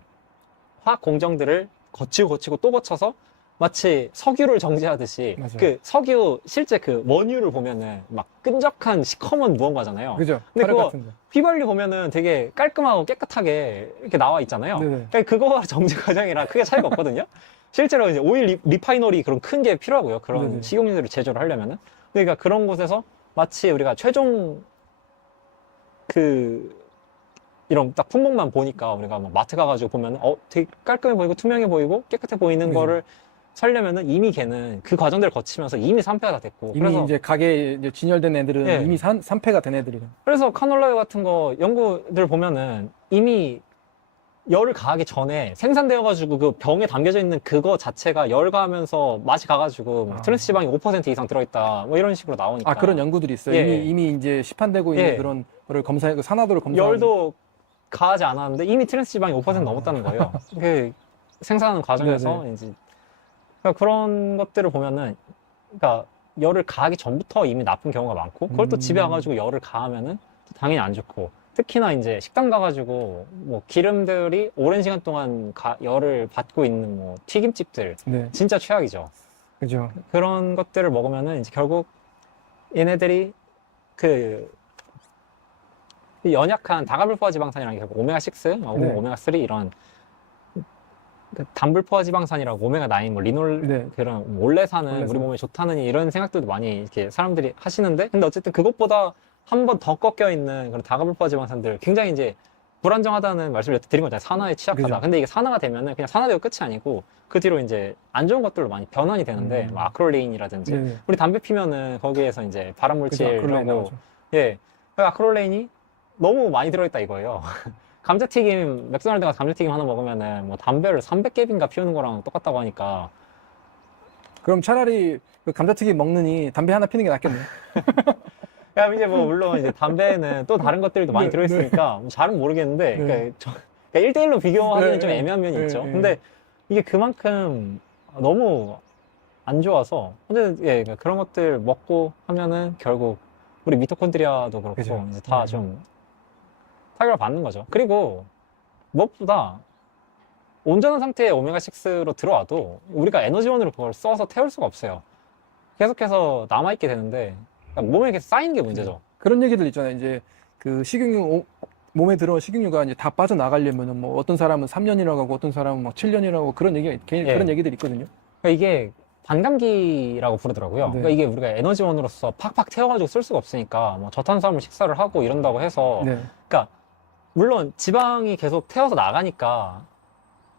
화학 공정들을 거치고 또 거쳐서 마치 석유를 정제하듯이 맞아요. 그 석유 실제 그 원유를 보면은 막 끈적한 시커먼 무언가잖아요. 그죠. 근데 카레 그거 같은 거. 휘발유 보면은 되게 깔끔하고 깨끗하게 이렇게 나와 있잖아요. 네네. 그러니까 그거와 정제 과정이랑 크게 차이가 없거든요. 실제로 이제 오일 리파이너리 그런 큰 게 필요하고요. 그런 네네. 식용유들을 제조를 하려면은. 그러니까 그런 곳에서 마치 우리가 최종 이런 딱 품목만 보니까 우리가 막 마트 가가지고 보면은 되게 깔끔해 보이고 투명해 보이고 깨끗해 보이는 그죠. 거를 살려면은 이미 걔는 그 과정들을 거치면서 이미 산패가 다 됐고. 이미 이제 가게에 이제 진열된 애들은 예. 이미 산패가 된 애들이래. 그래서 카놀라유 같은 거 연구들 보면은 이미 열을 가하기 전에 생산되어가지고 그 병에 담겨져 있는 그거 자체가 열 가하면서 맛이 가가지고 뭐 아. 트랜스 지방이 5% 이상 들어있다 뭐 이런 식으로 나오니까 아, 그런 연구들이 있어요. 예. 이미 이제 시판되고 있는 예. 그런 거를 그 산화도를 검사하는. 열도 가하지 않았는데 이미 트랜스 지방이 5% 넘었다는 거예요. 그 생산하는 과정에서 이제 그러니까 그런 것들을 보면은 그러니까 열을 가하기 전부터 이미 나쁜 경우가 많고 그걸 또 집에 와가지고 열을 가하면은 당연히 안 좋고 특히나 이제 식당 가가지고 뭐 기름들이 오랜 시간 동안 열을 받고 있는 뭐 튀김집들 네. 진짜 최악이죠. 그죠. 그런 것들을 먹으면은 이제 결국 얘네들이 그 연약한 다가불포화 지방산이라는 게 결국 오메가6, 네. 오메가3 이런 그 단불포화 지방산이라고 오메가9, 뭐 리놀 네. 그런 올레산은 올레산. 우리 몸에 좋다는 이런 생각들도 많이 이렇게 사람들이 하시는데 근데 어쨌든 그것보다 한 번 더 꺾여 있는 그런 다가불포화 지방산들 굉장히 이제 불안정하다는 말씀을 드린 거잖아요. 산화에 취약하다. 그죠. 근데 이게 산화가 되면은 그냥 산화되고 끝이 아니고 그 뒤로 이제 안 좋은 것들로 많이 변환이 되는데 뭐 아크롤레인이라든지 네. 우리 담배 피면은 거기에서 이제 그죠. 발암물질 아크릴레인 이런 거 나오죠. 예, 그 아크롤레인이 너무 많이 들어있다 이거예요. 감자튀김 맥도날드 가서 감자튀김 하나 먹으면은 뭐 담배를 300개인가 피우는 거랑 똑같다고 하니까 그럼 차라리 그 감자튀김 먹느니 담배 하나 피는 게 낫겠네. 그럼 이제 뭐 물론 이제 담배에는 또 다른 것들도 많이 네, 들어있으니까 뭐 잘은 모르겠는데 네. 그러니까 1대1로 비교하기는 네, 좀 네. 애매한 면이 네, 있죠. 네. 근데 이게 그만큼 너무 안 좋아서 근데 예, 그러니까 그런 것들 먹고 하면은 결국 우리 미토콘드리아도 그렇고 그죠. 이제 다 좀 타격을 받는 거죠. 그리고 무엇보다 온전한 상태의 오메가6로 들어와도 우리가 에너지원으로 그걸 써서 태울 수가 없어요. 계속해서 남아있게 되는데 그러니까 몸에 계속 쌓이는 게 문제죠. 그런 얘기들 있잖아요. 이제 그 몸에 들어온 식용유가 이제 다 빠져나가려면은 뭐 어떤 사람은 3년이라고 하고 어떤 사람은 막 7년이라고 하고 그런 그런 얘기들이 있거든요. 그러니까 이게 반감기라고 부르더라고요. 네. 그러니까 이게 우리가 에너지원으로서 팍팍 태워가지고 쓸 수가 없으니까 뭐 저탄수화물 식사를 하고 이런다고 해서 네. 그러니까 물론 지방이 계속 태워서 나가니까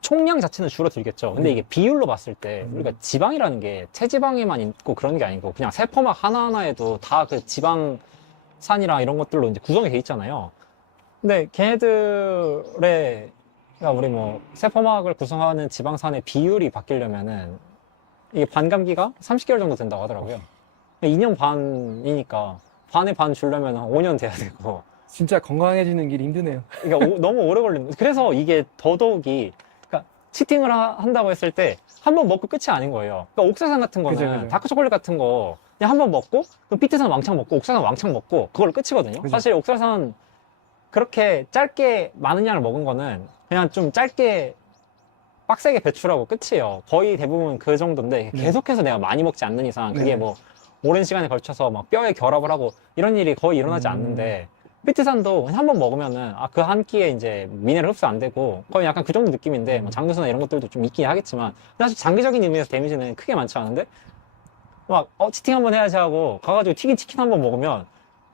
총량 자체는 줄어들겠죠. 근데 이게 비율로 봤을 때 우리가 지방이라는 게 체지방에만 있고 그런 게 아니고 그냥 세포막 하나하나에도 다 그 지방산이랑 이런 것들로 이제 구성이 돼 있잖아요. 근데 걔네들의 그러니까 우리 뭐 세포막을 구성하는 지방산의 비율이 바뀌려면은 이게 반감기가 30개월 정도 된다고 하더라고요. 2년 반이니까 반에 반 주려면 한 5년 돼야 되고 진짜 건강해지는 길이 힘드네요. 그러니까 너무 오래 걸리는. 그래서 이게 더더욱이 그러니까 치팅을 한다고 했을 때 한 번 먹고 끝이 아닌 거예요. 그러니까 옥사산 같은 거는 그죠. 다크 초콜릿 같은 거 그냥 한 번 먹고 그럼 피트산 왕창 먹고 옥사산 왕창 먹고 그걸로 끝이거든요. 그죠. 사실 옥사산 그렇게 짧게 많은 양을 먹은 거는 그냥 좀 짧게 빡세게 배출하고 끝이에요. 거의 대부분 그 정도인데 계속해서 내가 많이 먹지 않는 이상 그게 네. 뭐 오랜 시간에 걸쳐서 막 뼈에 결합을 하고 이런 일이 거의 일어나지 않는데 피트산도 한 번 먹으면은 그 한 끼에 이제 미네랄 흡수 안 되고 거의 약간 그 정도 느낌인데 뭐 장기수나 이런 것들도 좀 있긴 하겠지만 사실 장기적인 의미에서 데미지는 크게 많지 않은데 막 치팅 한번 해야지 하고 가가지고 튀긴 치킨 한 번 먹으면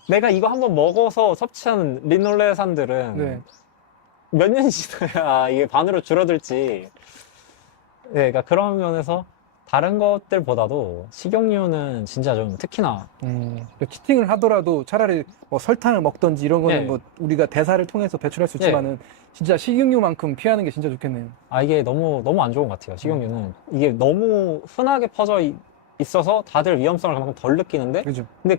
내가 이거 한 번 먹어서 섭취한 리놀레산들은 네. 몇 년이 지나야 이게 반으로 줄어들지. 네, 그러니까 그런 면에서 다른 것들보다도 식용유는 진짜 좀 특히나 치팅을 하더라도 차라리 뭐 설탕을 먹던지 이런 거는 네. 뭐 우리가 대사를 통해서 배출할 수 네. 있지만은 진짜 식용유만큼 피하는 게 진짜 좋겠네요. 이게 너무 안 좋은 것 같아요. 식용유는 이게 너무 흔하게 퍼져 있어서 다들 위험성을 그만큼 덜 느끼는데 그죠? 근데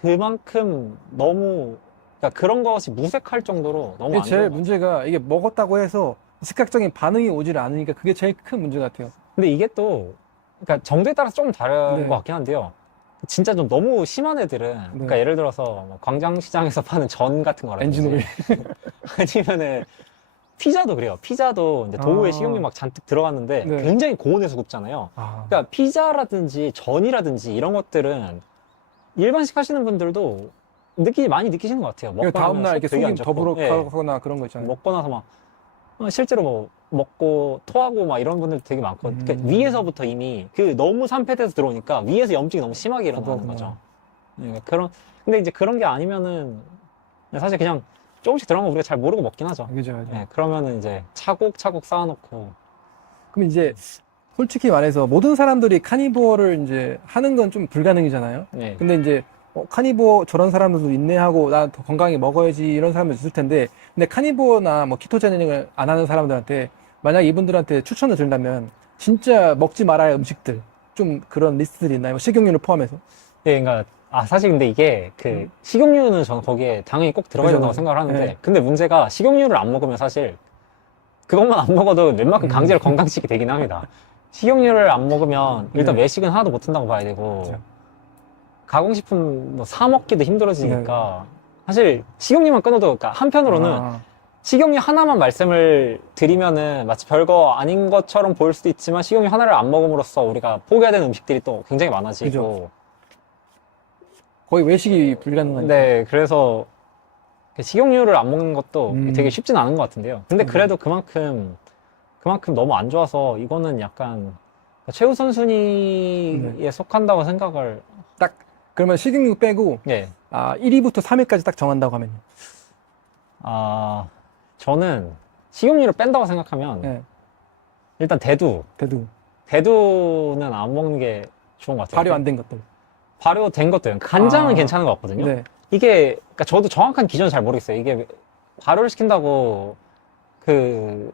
그만큼 너무 그러니까 그런 것이 무색할 정도로 너무 이게 안 제일 좋은 것 문제가 이게 먹었다고 해서 즉각적인 반응이 오질 않으니까 그게 제일 큰 문제 같아요. 근데 이게 또 그러니까 정도에 따라서 조금 다른 네. 것 같긴 한데요. 진짜 좀 너무 심한 애들은 그러니까 예를 들어서 뭐 광장시장에서 파는 전 같은 거라든지 엔진오일. 아니면은 피자도 그래요. 피자도 이제 도우에 식용유 막 잔뜩 들어갔는데 네. 굉장히 고온에서 굽잖아요. 그러니까 피자라든지 전이라든지 이런 것들은 일반식 하시는 분들도 많이 느끼시는 것 같아요. 먹고 다음날 나면 이렇게 속 되게 안 속이 좋고. 예. 더부룩하거나 그런 거 있잖아요. 먹고 나서 막 실제로 뭐 먹고 토하고 막 이런 분들 되게 많고 그러니까 위에서부터 이미 그 너무 산패돼서 들어오니까 위에서 염증이 너무 심하게 일어나는 그렇구나. 거죠. 예, 근데 이제 그런 게 아니면은 사실 그냥 조금씩 들어간 거 우리가 잘 모르고 먹긴 하죠. 그죠. 예, 그러면은 이제 차곡차곡 쌓아놓고 그럼 이제 솔직히 말해서 모든 사람들이 카니보어를 이제 하는 건 좀 불가능이잖아요. 예. 근데 이제 카니보어 저런 사람들도 있네 하고 나 더 건강히 먹어야지 이런 사람도 있을 텐데 근데 카니보어나 뭐 키토제닉을 안 하는 사람들한테 만약 이분들한테 추천을 드린다면 진짜 먹지 말아야 할 음식들 좀 그런 리스트들이 있나요? 뭐 식용유를 포함해서? 예, 그러니까 사실 근데 이게 그 식용유는 저는 거기에 당연히 꼭 들어가야 그죠, 된다고 그죠. 생각을 하는데 네. 근데 문제가 식용유를 안 먹으면 사실 그것만 안 먹어도 웬만큼 강제로 건강식이 되긴 합니다. 식용유를 안 먹으면 일단 네. 외식은 하나도 못 한다고 봐야 되고 그죠. 가공식품 뭐 사 먹기도 힘들어지니까 사실 식용유만 끊어도 그러니까 한편으로는 아, 식용유 하나만 말씀을 드리면은 마치 별거 아닌 것처럼 보일 수도 있지만 식용유 하나를 안 먹음으로써 우리가 포기해야 되는 음식들이 또 굉장히 많아지고 그죠. 거의 외식이 불가능하니까. 네, 그래서 식용유를 안 먹는 것도 되게 쉽진 않은 것 같은데요. 근데 그래도 그만큼 너무 안 좋아서 이거는 약간 최우선 순위에 속한다고 생각을. 딱 그러면 식용유 빼고 네. 1위부터 3위까지 딱 정한다고 하면요. 저는 식용유를 뺀다고 생각하면 네. 일단 대두는 안 먹는 게 좋은 것 같아요. 발효 안 된 것들. 발효된 것도요. 간장은 괜찮은 것 같거든요. 네. 이게 그러니까 저도 정확한 기준을 잘 모르겠어요. 이게 발효를 시킨다고 그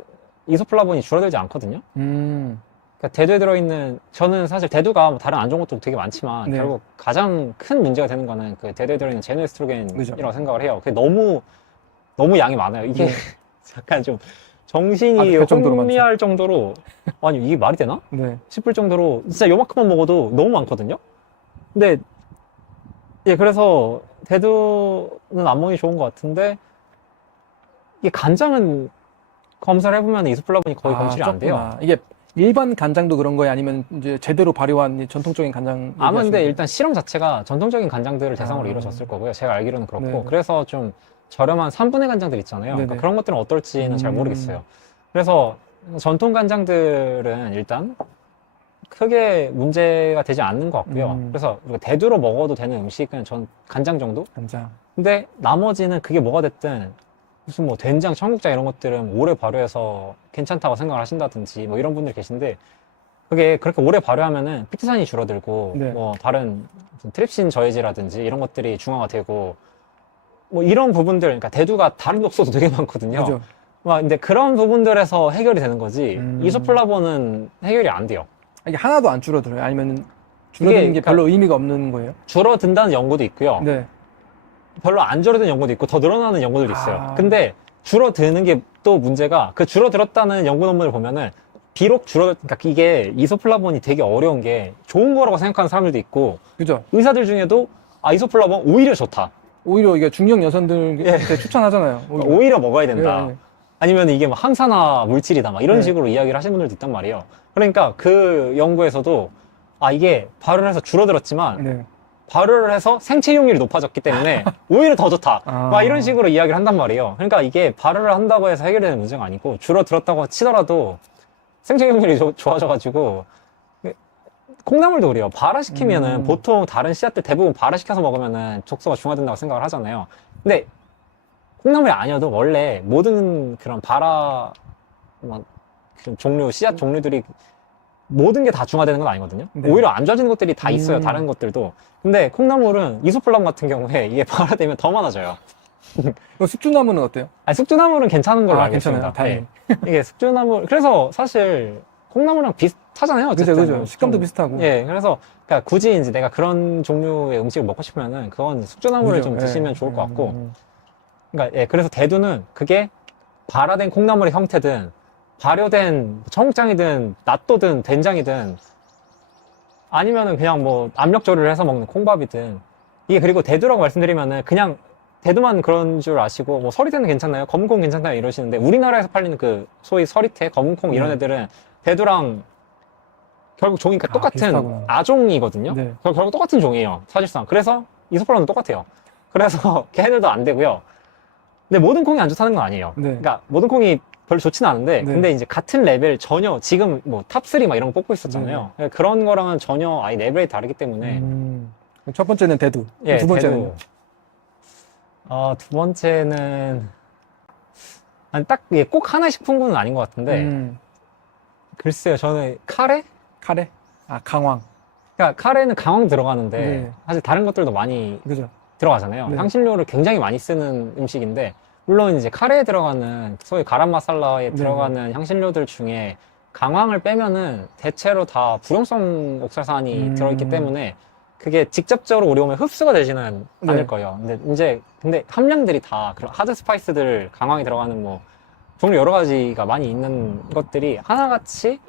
이소플라본이 줄어들지 않거든요. 그러니까 대두에 들어있는 저는 사실 대두가 뭐 다른 안 좋은 것도 되게 많지만 네. 결국 가장 큰 문제가 되는 거는 그 대두에 들어있는 제노에스트로겐이라고 그죠. 생각을 해요. 그게 너무 양이 많아요. 이게 네. 약간 좀 정신이 그 정도로 혼미할 정도로 아니 이게 말이 되나? 네. 싶을 정도로 진짜 요만큼만 먹어도 너무 많거든요. 근데 예 그래서 대두는 안 먹는 게 좋은 것 같은데 이게 간장은 검사를 해보면 이소플라본이 거의 검출이 안 돼요. 적구나. 이게 일반 간장도 그런 거예요? 아니면 이제 제대로 발효한 전통적인 간장? 아마 근데 얘기하시는 일단 실험 자체가 전통적인 간장들을 대상으로 이루어졌을 거고요. 제가 알기로는 그렇고 네. 그래서 좀 저렴한 3분의 간장들 있잖아요. 그러니까 네네. 그런 것들은 어떨지는 잘 모르겠어요. 그래서 전통 간장들은 일단 크게 문제가 되지 않는 것 같고요. 그래서 우리가 대두로 먹어도 되는 음식은 전 간장 정도? 간장. 근데 나머지는 그게 뭐가 됐든 무슨 뭐 된장, 청국장 이런 것들은 오래 발효해서 괜찮다고 생각을 하신다든지 뭐 이런 분들 계신데 그게 그렇게 오래 발효하면은 피트산이 줄어들고 네. 뭐 다른 무슨 트립신 저해제라든지 이런 것들이 중화가 되고 뭐 이런 부분들 그러니까 대두가 다른 독소도 되게 많거든요. 그죠. 막 근데 그런 부분들에서 해결이 되는 거지 이소플라본은 해결이 안 돼요. 이게 하나도 안 줄어들어요? 아니면 줄어드는 이게 게 별로 의미가 없는 거예요? 줄어든다는 연구도 있고요. 네. 별로 안 줄어드는 연구도 있고 더 늘어나는 연구들이 있어요. 아. 근데 줄어드는 게 또 문제가 그 줄어들었다는 연구 논문을 보면은 비록 그러니까 이게 이소플라본이 되게 어려운 게 좋은 거라고 생각하는 사람들도 있고, 그죠? 의사들 중에도 이소플라본 오히려 좋다. 오히려 이게 중년 여성들한테 추천하잖아요. 오히려 먹어야 된다. 예, 예. 아니면 이게 막 항산화 물질이다. 막 이런 네. 식으로 이야기를 하시는 분들도 있단 말이에요. 그러니까 그 연구에서도 이게 발효를 해서 줄어들었지만 네. 발효를 해서 생체 이용률이 높아졌기 때문에 오히려 더 좋다. 아. 막 이런 식으로 이야기를 한단 말이에요. 그러니까 이게 발효를 한다고 해서 해결되는 문제가 아니고 줄어들었다고 치더라도 생체 이용률이 좋아져가지고 콩나물도 그래요. 발화시키면은 보통 다른 씨앗들 대부분 발화시켜서 먹으면은 족소가 중화된다고 생각을 하잖아요. 근데 콩나물이 아니어도 원래 모든 그런 그런 종류, 씨앗 종류들이 모든 게 다 중화되는 건 아니거든요. 네. 오히려 안 좋아지는 것들이 다 있어요. 다른 것들도. 근데 콩나물은 이소플라본 같은 경우에 이게 발화되면 더 많아져요. 숙주나무는 어때요? 숙주나물은 괜찮은 걸로 알고 괜찮아요. 있습니다. 다행히. 이게 숙주나물, 그래서 사실 콩나물이랑 비슷하잖아요. 어쨌든. 그죠. 식감도 좀, 비슷하고. 예, 그래서 그러니까 굳이 이제 내가 그런 종류의 음식을 먹고 싶으면은 그건 숙주나물을 그죠. 좀 드시면 예. 좋을 것 같고. 그러니까 예, 그래서 대두는 그게 발화된 콩나물의 형태든 발효된 청국장이든 낫또든 된장이든 아니면은 그냥 뭐 압력 조리를 해서 먹는 콩밥이든 이게 그리고 대두라고 말씀드리면은 그냥 대두만 그런 줄 아시고 뭐 서리태는 괜찮나요? 검은콩 괜찮나요? 이러시는데 우리나라에서 팔리는 그 소위 서리태, 검은콩 이런 애들은 대두랑 결국 종이 똑같은 비슷하구나. 아종이거든요. 네. 결국 똑같은 종이에요. 사실상. 그래서 이소플라본도 똑같아요. 그래서 걔네들도 안 되고요. 근데 모든 콩이 안 좋다는 건 아니에요. 네. 그러니까 모든 콩이 별로 좋지는 않은데 네. 근데 이제 같은 레벨 전혀 지금 뭐 탑3 막 이런 거 뽑고 있었잖아요. 그러니까 그런 거랑은 전혀 아예 레벨이 다르기 때문에 첫 번째는 대두. 예, 두 번째는 대두. 두 번째는 아니 딱 꼭 하나 싶은 건 아닌 것 같은데 글쎄요. 저는 카레? 카레. 강황. 그러니까 카레는 강황 들어가는데 네. 사실 다른 것들도 많이 그죠. 들어가잖아요. 네. 향신료를 굉장히 많이 쓰는 음식인데 물론 이제 카레에 들어가는 소위 가람 마살라에 네. 들어가는 향신료들 중에 강황을 빼면은 대체로 다 불용성 옥살산이 들어있기 때문에 그게 직접적으로 우리 몸에 흡수가 되지는 네. 않을 거예요. 근데 함량들이 다 그런 하드 스파이스들 강황이 들어가는 뭐 종류 여러 가지가 많이 있는 것들이 하나같이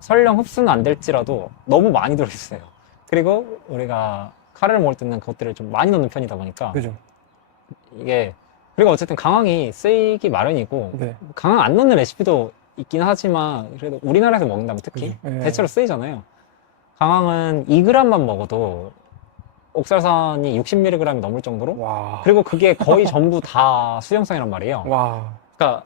설령 흡수는 안 될지라도 너무 많이 들어있어요. 그리고 우리가 카레를 먹을 때는 그것들을 좀 많이 넣는 편이다 보니까 그죠. 이게 그리고 어쨌든 강황이 쓰이기 마련이고 네. 강황 안 넣는 레시피도 있긴 하지만 그래도 우리나라에서 먹는다면 특히 그죠. 네. 대체로 쓰이잖아요. 강황은 2g만 먹어도 옥살산이 60mg이 넘을 정도로 와. 그리고 그게 거의 전부 다 수용성이란 말이에요. 와. 그러니까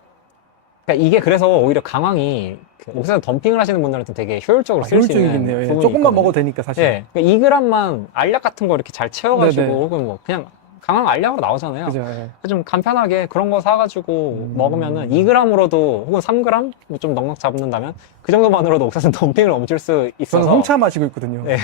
이게 그래서 오히려 강황이 그 옥살산 덤핑을 하시는 분들한테 되게 효율적으로 쓸 수 있는 효율적이겠네요. 예. 부분이 조금만 있거든요. 먹어도 되니까 사실. 예, 그러니까 2g만 알약 같은 거 이렇게 잘 채워가지고 네네. 혹은 뭐 그냥 강황 알약으로 나오잖아요. 그죠. 예. 좀 간편하게 그런 거 사가지고 먹으면은 2g으로도 혹은 3g 뭐 좀 넉넉 잡는다면 그 정도만으로도 옥살산 덤핑을 멈출 수 있어서 저는 홍차 마시고 있거든요. 네.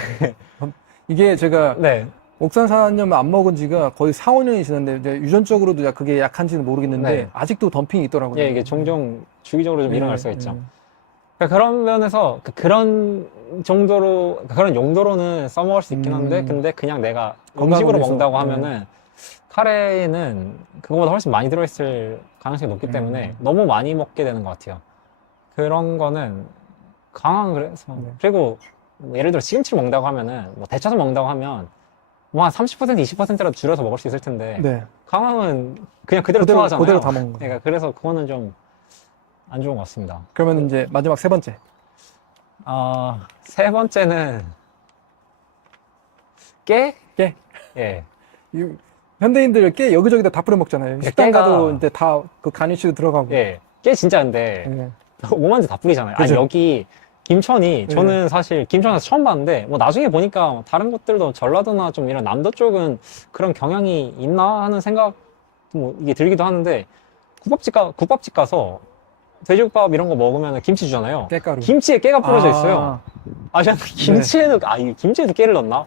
이게 제가 네. 옥산산염을 안 먹은 지가 거의 4, 5년이 지났는데 이제 유전적으로도 그게 약한지는 모르겠는데 네. 아직도 덤핑이 있더라고요. 예, 이게 종종 주기적으로 좀 네, 일어날 수가 네. 있죠. 그러니까 그런 면에서 그런 정도로 그런 용도로는 써먹을 수 있긴 한데 근데 그냥 내가 음식으로 건강을 위해서. 먹는다고 하면은 카레에는 그거보다 훨씬 많이 들어있을 가능성이 높기 때문에 너무 많이 먹게 되는 것 같아요. 그런 거는 강황 그래서 네. 그리고 뭐 예를 들어 시금치를 먹는다고 하면은 뭐 데쳐서 먹는다고 하면 뭐 한 30% 20%라도 줄여서 먹을 수 있을 텐데 네. 강황은 그냥 그대로 투하하잖아요. 그대로 다 먹는 거예요. 그러니까 그래서 그거는 좀 안 좋은 것 같습니다. 그러면 이제 마지막 세 번째. 세 번째는 깨? 깨. 예. 현대인들 깨 여기저기다 다 뿌려 먹잖아요. 식당 깨가- 가도 이제 다 그 가니쉬도 들어가고. 예. 깨 진짜 근데 예. 오만지 다 뿌리잖아요. 아니 그죠. 여기 김천이 네. 저는 사실 김천에서 처음 봤는데 뭐 나중에 보니까 다른 곳들도 전라도나 좀 이런 남도 쪽은 그런 경향이 있나 하는 생각 뭐 이게 들기도 하는데 국밥집 가서 돼지국밥 이런 거 먹으면 김치 주잖아요. 깨가루. 김치에 깨가 뿌려져 있어요. 저는 김치에도 이게 김치에도 깨를 넣나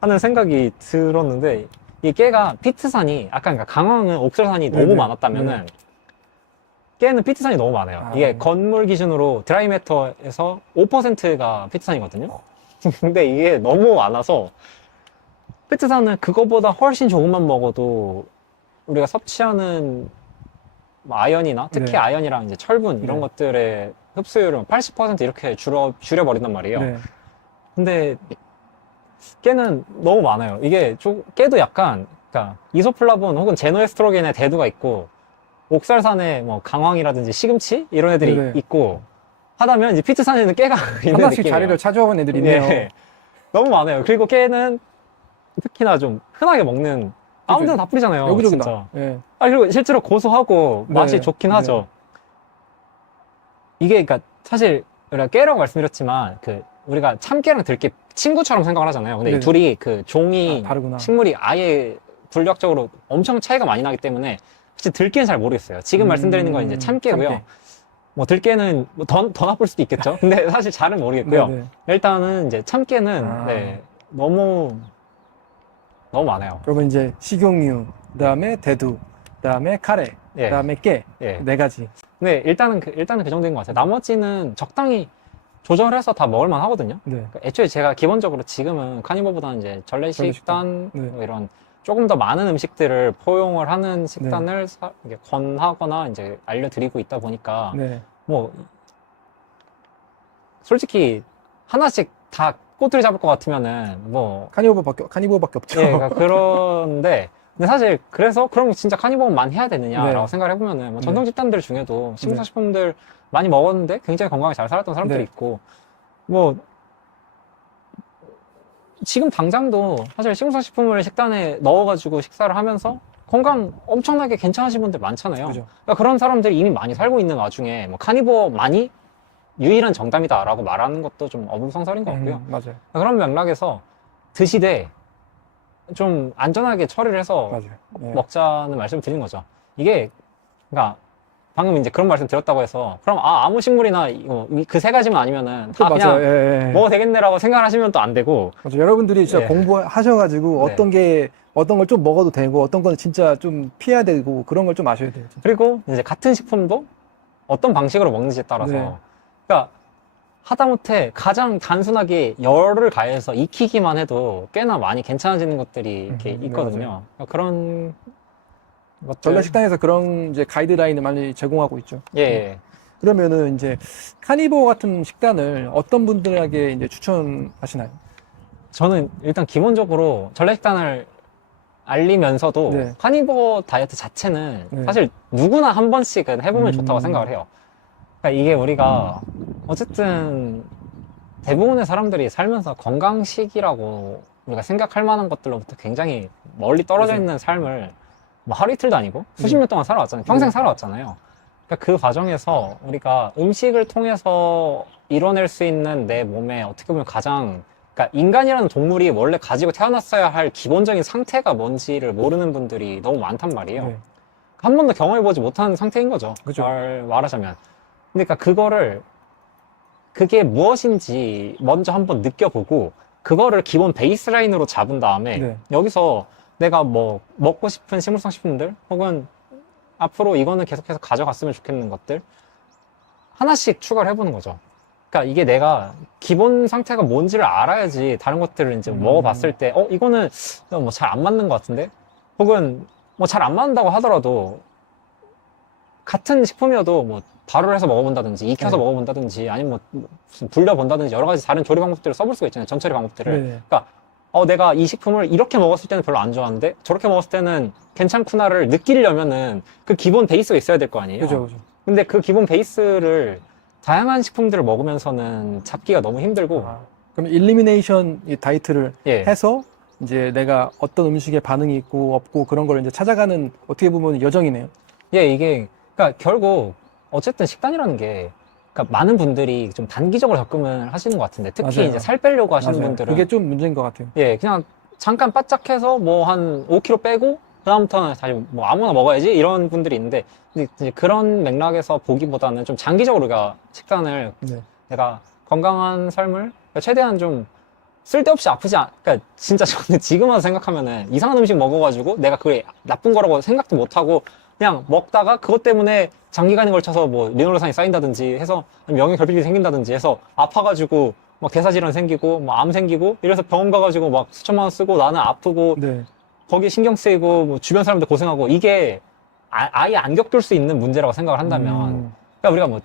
하는 생각이 들었는데 이 깨가 피트산이 아까 그러니까 강황은 옥살산이 너무 네네. 많았다면은 깨는 피트산이 너무 많아요. 이게 건물 기준으로 드라이매터에서 5%가 피트산이거든요. 근데 이게 너무 많아서 피트산은 그거보다 훨씬 조금만 먹어도 우리가 섭취하는 뭐 아연이나 특히 네. 아연이랑 이제 철분 이런 네. 것들에 흡수율은 80% 이렇게 줄여버린단 말이에요. 네. 근데 깨는 너무 많아요. 이게 깨도 약간 그러니까 이소플라본 혹은 제노에스트로겐의 대두가 있고 옥살산에 뭐 강황이라든지 시금치 이런 애들이 네네. 있고 하다면 이제 피트산에는 깨가 있는 하나씩 느낌이에요. 자리를 차지하는 애들이 있네요. 네. 너무 많아요. 그리고 깨는 특히나 좀 흔하게 먹는 아무 데나 다 뿌리잖아요. 여기저기 진짜. 다. 예. 그리고 실제로 고소하고 네. 맛이 좋긴 네. 하죠. 이게 그러니까 사실 우리가 깨라고 말씀드렸지만 그 우리가 참깨랑 들깨 친구처럼 생각을 하잖아요. 근데 이 네네. 둘이 그 종이 다르구나. 식물이 아예 분류학적으로 엄청 차이가 많이 나기 때문에 사실 들깨는 잘 모르겠어요. 지금 말씀드리는 건 이제 참깨고요. 참깨. 뭐 들깨는 뭐 더 나쁠 수도 있겠죠. 근데 사실 잘은 모르겠고요. 네네. 일단은 이제 참깨는 아. 네, 너무 많아요. 그러면 이제 식용유, 그다음에 대두, 그다음에 카레, 예. 그다음에 깨. 예. 네 가지. 네, 일단은 그 정도인 것 같아요. 나머지는 적당히 조절해서 다 먹을만 하거든요. 네. 그러니까 애초에 제가 기본적으로 지금은 카니버보다는 이제 전래식단 네. 뭐 이런 조금 더 많은 음식들을 포용을 하는 식단을 이렇게 권하거나 이제 알려드리고 있다 보니까 네. 뭐 솔직히 하나씩 다 꼬투리 잡을 것 같으면은 뭐 카니버밖에 없죠. 예, 그러니까 그런데 근데 사실 그래서 그럼 진짜 카니버만 해야 되느냐라고 네. 생각을 해보면은 뭐 네. 전통 집단들 중에도 식물성식품들 많이 먹었는데 굉장히 건강하게 잘 살았던 사람들이 네. 있고 뭐 지금 당장도 사실 식물성식품을 식단에 넣어가지고 식사를 하면서 건강 엄청나게 괜찮으신 분들 많잖아요. 그죠. 그러니까 그런 사람들이 이미 많이 살고 있는 와중에 뭐 카니버만이 유일한 정답이다라고 말하는 것도 좀 어불성설인 것 같고요. 맞아요. 그런 맥락에서 드시되 좀 안전하게 처리를 해서 맞아요. 네. 먹자는 말씀을 드린 거죠. 이게 그러니까 방금 이제 그런 말씀 드렸다고 해서 그럼 아무 식물이나 그 세 가지만 아니면은 다 또 그냥 맞아요. 예, 예. 먹어도 되겠네라고 생각하시면 또 안 되고 맞아요. 여러분들이 진짜 예. 공부하셔가지고 네. 어떤 걸 좀 먹어도 되고 어떤 건 진짜 좀 피해야 되고 그런 걸 좀 아셔야 돼요. 진짜. 그리고 이제 같은 식품도 어떤 방식으로 먹는지에 따라서 네. 그러니까 하다못해 가장 단순하게 열을 가해서 익히기만 해도 꽤나 많이 괜찮아지는 것들이 이렇게 네, 있거든요. 그러니까 그런 것들 전래 식당에서 그런 이제 가이드라인을 많이 제공하고 있죠. 예. 그러면은 이제 카니버 같은 식단을 어떤 분들에게 이제 추천하시나요? 저는 일단 기본적으로 전래식단을 알리면서도 네. 카니버 다이어트 자체는 네. 사실 누구나 한 번씩은 해보면 좋다고 음. 생각을 해요. 그러니까 이게 우리가 어쨌든 대부분의 사람들이 살면서 건강식이라고 우리가 생각할 만한 것들로부터 굉장히 멀리 떨어져 맞아요. 있는 삶을 뭐 하루 이틀도 아니고 수십 년 동안 살아왔잖아요. 평생 네. 살아왔잖아요. 그러니까 그 과정에서 우리가 음식을 통해서 이뤄낼 수 있는 내 몸에 어떻게 보면 가장 그러니까 인간이라는 동물이 원래 가지고 태어났어야 할 기본적인 상태가 뭔지를 모르는 분들이 너무 많단 말이에요. 네. 한 번도 경험해보지 못한 상태인 거죠. 그죠. 말하자면. 그러니까 그게 무엇인지 먼저 한번 느껴보고, 그거를 기본 베이스라인으로 잡은 다음에, 네. 여기서 내가 뭐, 먹고 싶은 식물성 식품들, 혹은 앞으로 이거는 계속해서 가져갔으면 좋겠는 것들, 하나씩 추가를 해보는 거죠. 그러니까 이게 내가 기본 상태가 뭔지를 알아야지 다른 것들을 이제 먹어봤을 때, 이거는 뭐 잘 안 맞는 것 같은데? 혹은 뭐 잘 안 맞는다고 하더라도, 같은 식품이어도 뭐 발효를 해서 먹어본다든지 익혀서 네. 먹어본다든지 아니면 뭐 무슨 불려본다든지 여러 가지 다른 조리 방법들을 써볼 수가 있잖아요. 전처리 방법들을. 네. 그러니까 내가 이 식품을 이렇게 먹었을 때는 별로 안 좋아하는데 저렇게 먹었을 때는 괜찮구나를 느끼려면은 그 기본 베이스가 있어야 될 거 아니에요. 그죠, 그죠. 근데 그 기본 베이스를 다양한 식품들을 먹으면서는 잡기가 너무 힘들고 그럼 일리미네이션 이 다이어트를 예. 해서 이제 내가 어떤 음식에 반응이 있고 없고 그런 걸 이제 찾아가는 어떻게 보면 여정이네요. 예, 이게 그러니까 결국 어쨌든 식단이라는 게 그러니까 많은 분들이 좀 단기적으로 접근을 하시는 것 같은데 특히 맞아요. 이제 살 빼려고 하시는 맞아요. 분들은 그게 좀 문제인 것 같아요. 예, 그냥 잠깐 바짝해서 뭐 한 5kg 빼고 그다음부터는 다시 뭐 아무나 먹어야지 이런 분들이 있는데 이제 그런 맥락에서 보기보다는 좀 장기적으로 우리가 식단을 네. 내가 건강한 삶을 최대한 좀 쓸데없이 아프지 그러니까 진짜 저는 지금 와서 생각하면은 이상한 음식 먹어가지고 내가 그게 나쁜 거라고 생각도 못하고 그냥 먹다가 그것 때문에 장기간에 걸쳐서 뭐 리노르산이 쌓인다든지 해서 명예결핍이 생긴다든지 해서 아파가지고 막 대사질환 생기고 뭐 암 생기고 이래서 병원 가가지고 막 수천만 원 쓰고 나는 아프고 네. 거기에 신경 쓰이고 뭐 주변 사람들 고생하고 이게 아예 안 겪을 수 있는 문제라고 생각을 한다면 그러니까 우리가 뭐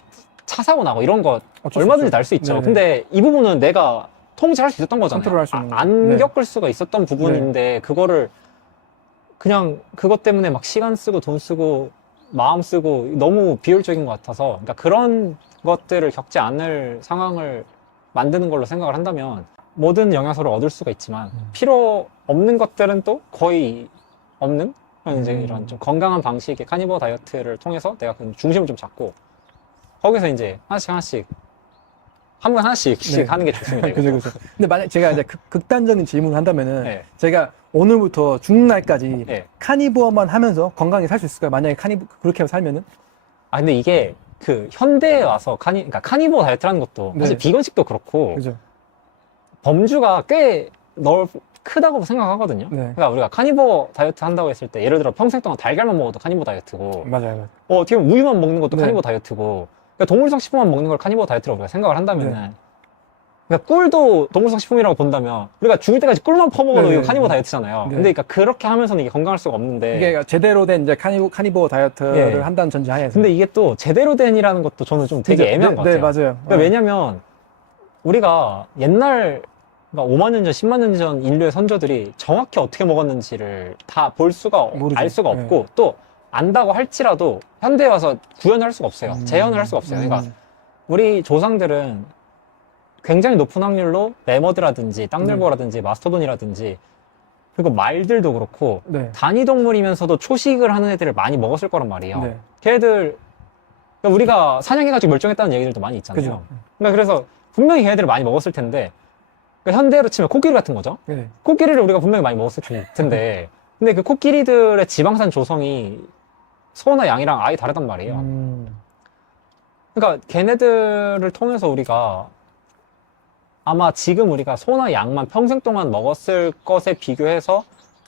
차 사고 나고 이런 거 어쩔 수 얼마든지 없죠. 날 수 있죠. 네네. 근데 이 부분은 내가 통제할 수 있었던 거잖아요. 컨트롤할 수 있는 거죠. 안 네. 겪을 수가 있었던 부분인데 그거를 그냥 그것 때문에 막 시간 쓰고 돈 쓰고 마음 쓰고 너무 비효율적인 것 같아서, 그러니까 그런 것들을 겪지 않을 상황을 만드는 걸로 생각을 한다면 모든 영양소를 얻을 수가 있지만 필요 없는 것들은 또 거의 없는 그런 이제 이런 좀 건강한 방식의 카니버 다이어트를 통해서 내가 그 중심을 좀 잡고 거기서 이제 하나씩 한 번 하나씩 네. 하는 게 좋습니다. 그죠, 그죠. 근데 만약 제가 이제 극단적인 질문을 한다면은 네. 제가 오늘부터 죽는 날까지 네. 카니버만 하면서 건강하게 살 수 있을까요? 만약에 그렇게 살면은? 아 근데 이게 그 현대에 와서 그러니까 카니버 다이어트라는 것도 사실 네. 비건식도 그렇고 그죠. 범주가 꽤 크다고 생각하거든요. 네. 그러니까 우리가 카니버 다이어트 한다고 했을 때 예를 들어 평생 동안 달걀만 먹어도 카니버 다이어트고 맞아요. 어떻게 보면 우유만 먹는 것도 네. 카니버 다이어트고, 그러니까 동물성 식품만 먹는 걸 카니버 다이어트라고 우리가 생각을 한다면은 네. 그러니까 꿀도 동물성 식품이라고 본다면 우리가 죽을 때까지 꿀만 퍼먹어도 네, 이거 카니버 네. 다이어트잖아요. 네. 근데 그러니까 그렇게 하면서는 이게 건강할 수가 없는데 이게 제대로 된 이제 카니버 다이어트를 네. 한다는 전제하에서. 근데 이게 또 제대로 된이라는 것도 저는 좀 되게 그죠? 애매한 네, 것 같아요. 네, 맞아요. 그러니까 왜냐면 우리가 옛날 그러니까 5만 년 전, 10만 년 전 인류의 선조들이 정확히 어떻게 먹었는지를 다 볼 수가 모르죠. 알 수가 없고 또 안다고 할지라도 현대에 와서 구현할 수가 없어요. 재현을 할 수가 없어요. 그러니까 우리 조상들은 굉장히 높은 확률로 매머드라든지 땅늘보라든지 마스토돈이라든지 그리고 말들도 그렇고 네. 단위동물이면서도 초식을 하는 애들을 많이 먹었을 거란 말이에요. 네. 걔네들 그러니까 우리가 사냥해가지고 멸종했다는 얘기들도 많이 있잖아요. 그죠. 그러니까 그래서 분명히 걔네들을 많이 먹었을 텐데 그러니까 현대로 치면 코끼리 같은 거죠. 네. 코끼리를 우리가 분명히 많이 먹었을 텐데 근데 그 코끼리들의 지방산 조성이 소나 양이랑 아예 다르단 말이에요. 그러니까 걔네들을 통해서 우리가 아마 지금 우리가 소나 양만 평생 동안 먹었을 것에 비교해서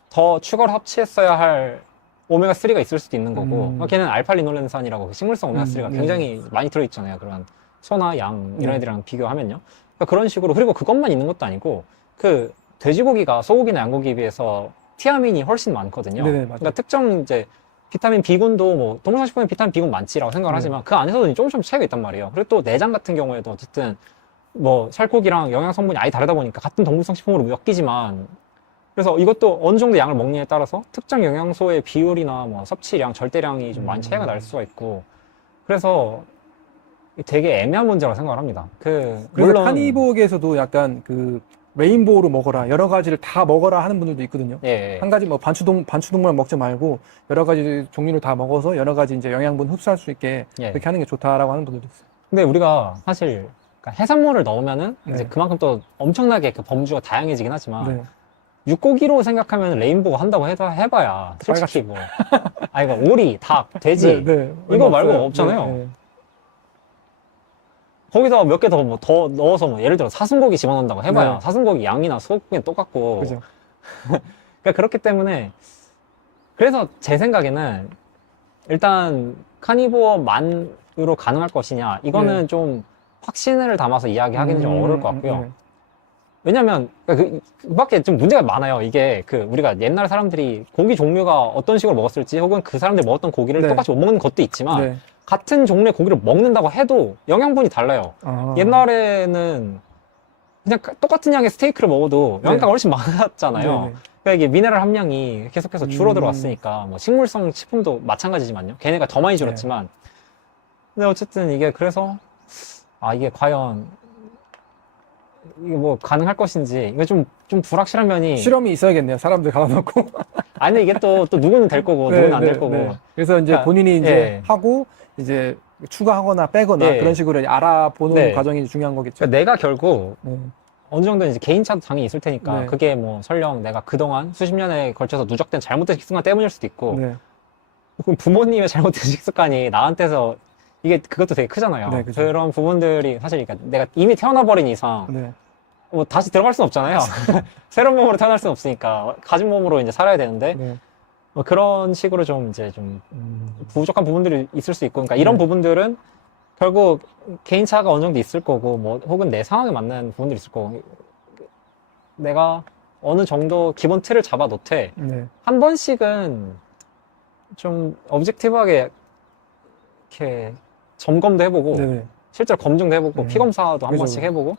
더 추가로 섭취했어야 할 오메가3가 있을 수도 있는 거고, 걔는 알파리놀렌산이라고 식물성 오메가3가 굉장히 많이 들어있잖아요. 그런 소나 양 이런 애들이랑 비교하면요. 그러니까 그런 식으로, 그리고 그것만 있는 것도 아니고 그 돼지고기가 소고기나 양고기에 비해서 티아민이 훨씬 많거든요. 네네, 맞아요. 그러니까 특정 이제 비타민 B군도 뭐 동물성 식품에 비타민 B군 많지라고 생각을 하지만 그 안에서도 조금씩 차이가 있단 말이에요. 그리고 또 내장 같은 경우에도 어쨌든 뭐 살코기랑 영양 성분이 아예 다르다 보니까 같은 동물성 식품으로 엮이지만, 그래서 이것도 어느 정도 양을 먹느냐에 따라서 특정 영양소의 비율이나 뭐 섭취량, 절대량이 좀 많이 차이가 날 수가 있고, 그래서 되게 애매한 문제라고 생각을 합니다. 물론 카니버계에서도 약간 그 레인보우로 먹어라, 여러 가지를 다 먹어라 하는 분들도 있거든요. 예. 한 가지 뭐 반추동물만 먹지 말고 여러 가지 종류를 다 먹어서 여러 가지 이제 영양분 흡수할 수 있게 예. 그렇게 하는 게 좋다라고 하는 분들도 있어요. 근데 우리가 사실 그러니까 해산물을 넣으면은 네. 이제 그만큼 또 엄청나게 그 범주가 다양해지긴 하지만 네. 육고기로 생각하면 레인보우 한다고 해봐야 솔직히 뭐 아 이거 오리, 닭, 돼지 네, 네. 이거 말고 없어요. 없잖아요. 네, 네. 거기다 몇 개 더 넣어서 뭐 예를 들어 사슴고기 집어넣는다고 해봐야 네. 사슴고기 양이나 소고기는 똑같고 그죠. 그러니까 그렇기 때문에 그래서 제 생각에는 일단 카니보어만으로 가능할 것이냐 이거는 네. 좀 확신을 담아서 이야기하기는 좀 어려울 것 같고요. 네. 왜냐면 그밖에 좀 문제가 많아요. 이게 우리가 옛날 사람들이 고기 종류가 어떤 식으로 먹었을지 혹은 그 사람들이 먹었던 고기를 네. 똑같이 못 먹는 것도 있지만 네. 같은 종류의 고기를 먹는다고 해도 영양분이 달라요. 아. 옛날에는 그냥 똑같은 양의 스테이크를 먹어도 영양가가 네. 훨씬 많았잖아요. 네, 네. 그러니까 이게 미네랄 함량이 계속해서 줄어들어왔으니까 뭐 식물성 식품도 마찬가지지만요. 걔네가 더 많이 줄었지만 근데 어쨌든 이게 그래서 이게 과연 이게 뭐 가능할 것인지 이게 좀 불확실한 면이 실험이 있어야겠네요. 사람들 가둬놓고. 아니 이게 또 누구는 될 거고 누구는 안 될 거고 그래서 이제 그러니까, 본인이 이제 예. 하고 이제 추가하거나 빼거나 예. 그런 식으로 알아보는 네. 과정이 중요한 거겠죠. 그러니까 내가 결국 네. 어느 정도 이제 개인차도 당연히 있을 테니까 네. 그게 뭐 설령 내가 그동안 수십 년에 걸쳐서 누적된 잘못된 식습관 때문일 수도 있고 네. 그럼 부모님의 잘못된 식습관이 나한테서 이게 그것도 되게 크잖아요. 네, 그죠. 그런 부분들이 사실 그러니까 내가 이미 태어나 버린 이상 네. 뭐 다시 들어갈 수는 없잖아요. 새로운 몸으로 태어날 수는 없으니까 가진 몸으로 이제 살아야 되는데 네. 뭐 그런 식으로 좀 이제 좀 부족한 부분들이 있을 수 있고, 그러니까 이런 네. 부분들은 결국 개인차가 어느 정도 있을 거고, 뭐 혹은 내 상황에 맞는 부분들이 있을 거고, 내가 어느 정도 기본 틀을 잡아 놓되 네. 한 번씩은 좀 오브젝티브하게 이렇게 점검도 해보고 네. 실제로 검증도 해보고 피 검사도 한 그죠, 번씩 그죠. 해보고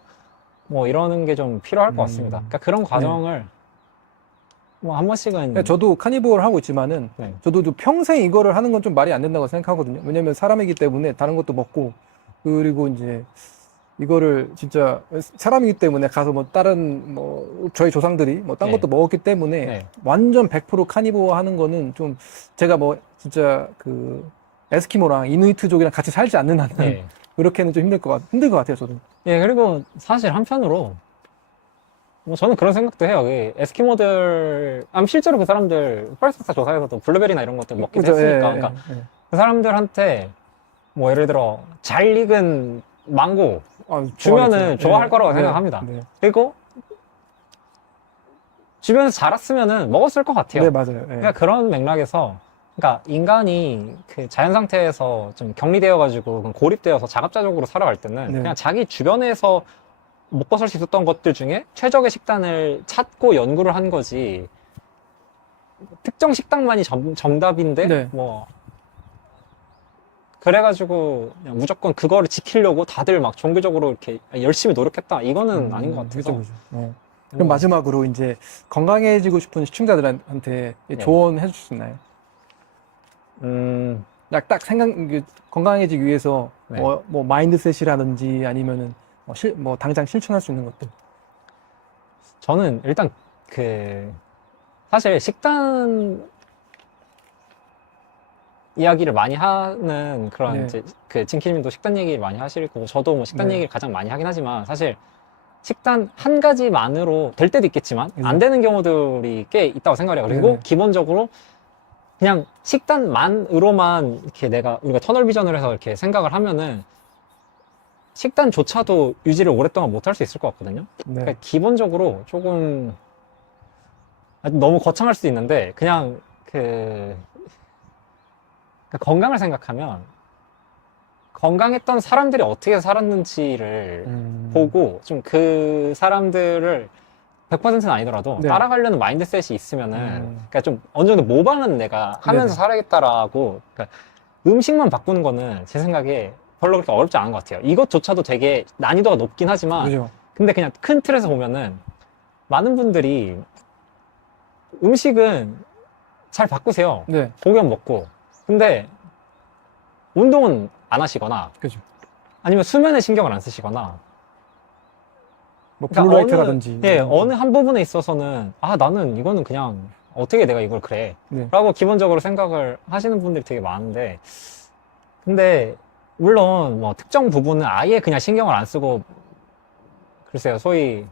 뭐 이러는 게 좀 필요할 것 같습니다. 그러니까 그런 과정을 뭐 한 번씩은 그러니까 저도 카니볼 하고 있지만은 네. 저도 좀 평생 이거를 하는 건 좀 말이 안 된다고 생각하거든요. 왜냐면 사람이기 때문에 다른 것도 먹고 그리고 이제 이거를 진짜 사람이기 때문에 가서 뭐 다른 뭐 저희 조상들이 뭐 딴 네. 것도 먹었기 때문에 네. 완전 100% 카니보어 하는 거는 좀 제가 뭐 진짜 그 에스키모랑 이누이트족이랑 같이 살지 않는 한은 네. 그렇게는 좀 힘들 것 같아요, 저도. 예, 그리고 사실 한편으로 뭐 저는 그런 생각도 해요. 에스키모들, 실제로 그 사람들 펄스타 조사에서도 블루베리나 이런 것들 먹기도 그죠, 했으니까, 예, 그러니까 예. 그 사람들한테 뭐 예를 들어 잘 익은 망고 아, 주면은 좋아하겠죠. 좋아할 예, 거라고 네, 생각합니다. 네. 그리고 주변에서 자랐으면은 먹었을 것 같아요. 네, 맞아요. 예. 그러니까 그런 맥락에서, 그러니까 인간이 그 자연 상태에서 좀 격리되어가지고 고립되어서 자급자족으로 살아갈 때는 네. 그냥 자기 주변에서 먹고 살 수 있었던 것들 중에 최적의 식단을 찾고 연구를 한 거지. 특정 식당만이 정답인데, 네. 뭐, 그래가지고 그냥 무조건 그거를 지키려고 다들 막 종교적으로 이렇게 열심히 노력했다. 이거는 아닌 것 같아서. 그죠, 그죠. 그럼 뭐, 마지막으로 이제 건강해지고 싶은 시청자들한테 네. 조언해 주실 수 있나요? 음, 딱 건강해지기 위해서 네. 뭐 마인드셋이라든지 아니면은 뭐 당장 실천할 수 있는 것들. 저는 일단 사실 식단 이야기를 많이 하는 그런 네. 이제 징키님도 식단 얘기 많이 하실 거고 저도 뭐 식단 네. 얘기를 가장 많이 하긴 하지만 사실 식단 한 가지만으로 될 때도 있겠지만 그죠. 안 되는 경우들이 꽤 있다고 생각해요. 그리고 네네. 기본적으로 그냥 식단만으로만 이렇게 우리가 터널 비전을 해서 이렇게 생각을 하면은 식단조차도 유지를 오랫동안 못 할 수 있을 것 같거든요. 네. 그러니까 기본적으로 조금 너무 거창할 수도 있는데 그냥 그러니까 건강을 생각하면 건강했던 사람들이 어떻게 살았는지를 보고 좀 그 사람들을 100%는 아니더라도 네. 따라가려는 마인드셋이 있으면은 그러니까 좀 어느 정도 모방은 내가 하면서 네네. 살아야겠다라고 그러니까 음식만 바꾸는 거는 제 생각에 별로 그렇게 어렵지 않은 것 같아요. 이것조차도 되게 난이도가 높긴 하지만 그죠. 근데 그냥 큰 틀에서 보면은 많은 분들이 음식은 잘 바꾸세요. 네. 고기만 먹고. 근데 운동은 안 하시거나 그죠. 아니면 수면에 신경을 안 쓰시거나 뭐 그러니까 블루라이트라든지. 어느 한 부분에 있어서는 나는 이거는 그냥 어떻게 내가 이걸 그래 네. 라고 기본적으로 생각을 하시는 분들이 되게 많은데 근데 물론 뭐 특정 부분은 아예 그냥 신경을 안 쓰고 글쎄요 소위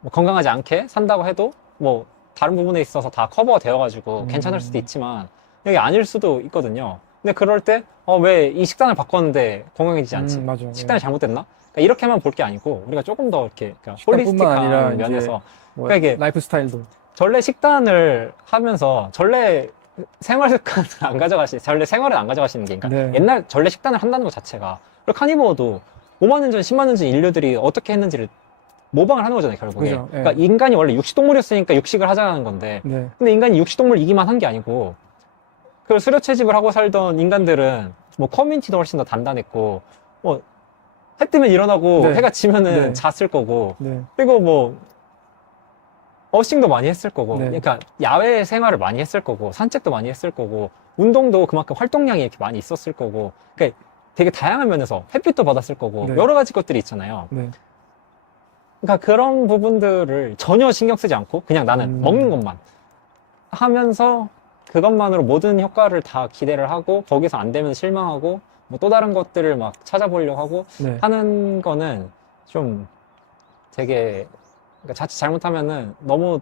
뭐 건강하지 않게 산다고 해도 뭐 다른 부분에 있어서 다 커버가 되어가지고 괜찮을 수도 있지만 이게 아닐 수도 있거든요. 근데 그럴 때 왜 이 식단을 바꿨는데 건강해지지 않지? 맞아. 식단이 잘못됐나? 그러니까 이렇게만 볼 게 아니고 우리가 조금 더 이렇게 그러니까 식단뿐만 아니라 홀리스틱한 이제 면에서 뭐 그러니까 이게 라이프 스타일도. 전래 식단을 하면서 전래 생활 습관을 안 전래 생활을 안 가져가시는 게 그러니까 네. 옛날 전래 식단을 한다는 것 자체가 그리고 카니버어도 5만 년 전, 10만 년 전 인류들이 어떻게 했는지를 모방을 하는 거잖아요, 결국에. 그죠, 예. 그러니까 인간이 원래 육식동물이었으니까 육식을 하자는 건데 네. 근데 인간이 육식동물이기만 한 게 아니고 그 수료 채집을 하고 살던 인간들은 뭐 커뮤니티도 훨씬 더 단단했고 뭐 해 뜨면 일어나고 네. 해가 지면은 네. 잤을 거고 네. 그리고 뭐 어싱도 많이 했을 거고 네. 그러니까 야외 생활을 많이 했을 거고 산책도 많이 했을 거고 운동도 그만큼 활동량이 이렇게 많이 있었을 거고 그러니까 되게 다양한 면에서 햇빛도 받았을 거고 네. 여러 가지 것들이 있잖아요. 네. 그러니까 그런 부분들을 전혀 신경 쓰지 않고 그냥 나는 먹는 것만 하면서 그것만으로 모든 효과를 다 기대를 하고 거기서 안 되면 실망하고 뭐 또 다른 것들을 막 찾아보려고 하고 네. 하는 거는 좀 되게 그러니까 자칫 잘못하면은 너무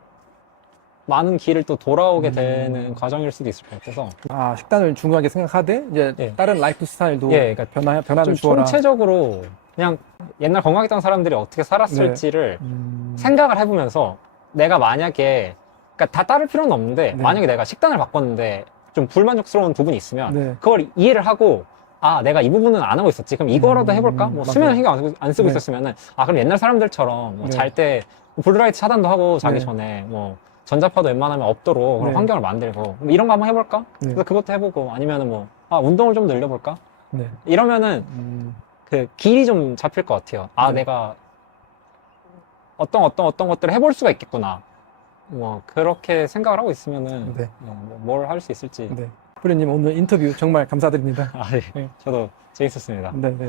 많은 길을 또 돌아오게 되는 과정일 수도 있을 것 같아서 식단을 중요하게 생각하되 이제 예. 다른 라이프 스타일도 예, 그러니까 변화를 좀 주어라. 총체적으로 그냥 옛날 건강했던 사람들이 어떻게 살았을지를 생각을 해보면서 내가 만약에 그러니까 다 따를 필요는 없는데 네. 만약에 내가 식단을 바꿨는데 좀 불만족스러운 부분이 있으면 네. 그걸 이해를 하고 내가 이 부분은 안 하고 있었지 그럼 이거라도 해볼까? 뭐 맞아요. 수면 신경 안 쓰고 네. 있었으면은 그럼 옛날 사람들처럼 뭐 네. 잘 때 블루라이트 차단도 하고 자기 네. 전에 뭐 전자파도 웬만하면 없도록 그런 네. 환경을 만들고 뭐 이런 거 한번 해볼까? 네. 그래서 그것도 해보고 아니면은 뭐 운동을 좀 늘려볼까? 네. 이러면은 그 길이 좀 잡힐 것 같아요. 아, 네. 내가 어떤 것들을 해볼 수가 있겠구나. 뭐 그렇게 생각을 하고 있으면은 네. 뭘 할 수 있을지. 네. 프리님 오늘 인터뷰 정말 감사드립니다. 아, 네. 네. 저도 재밌었습니다. 네, 네.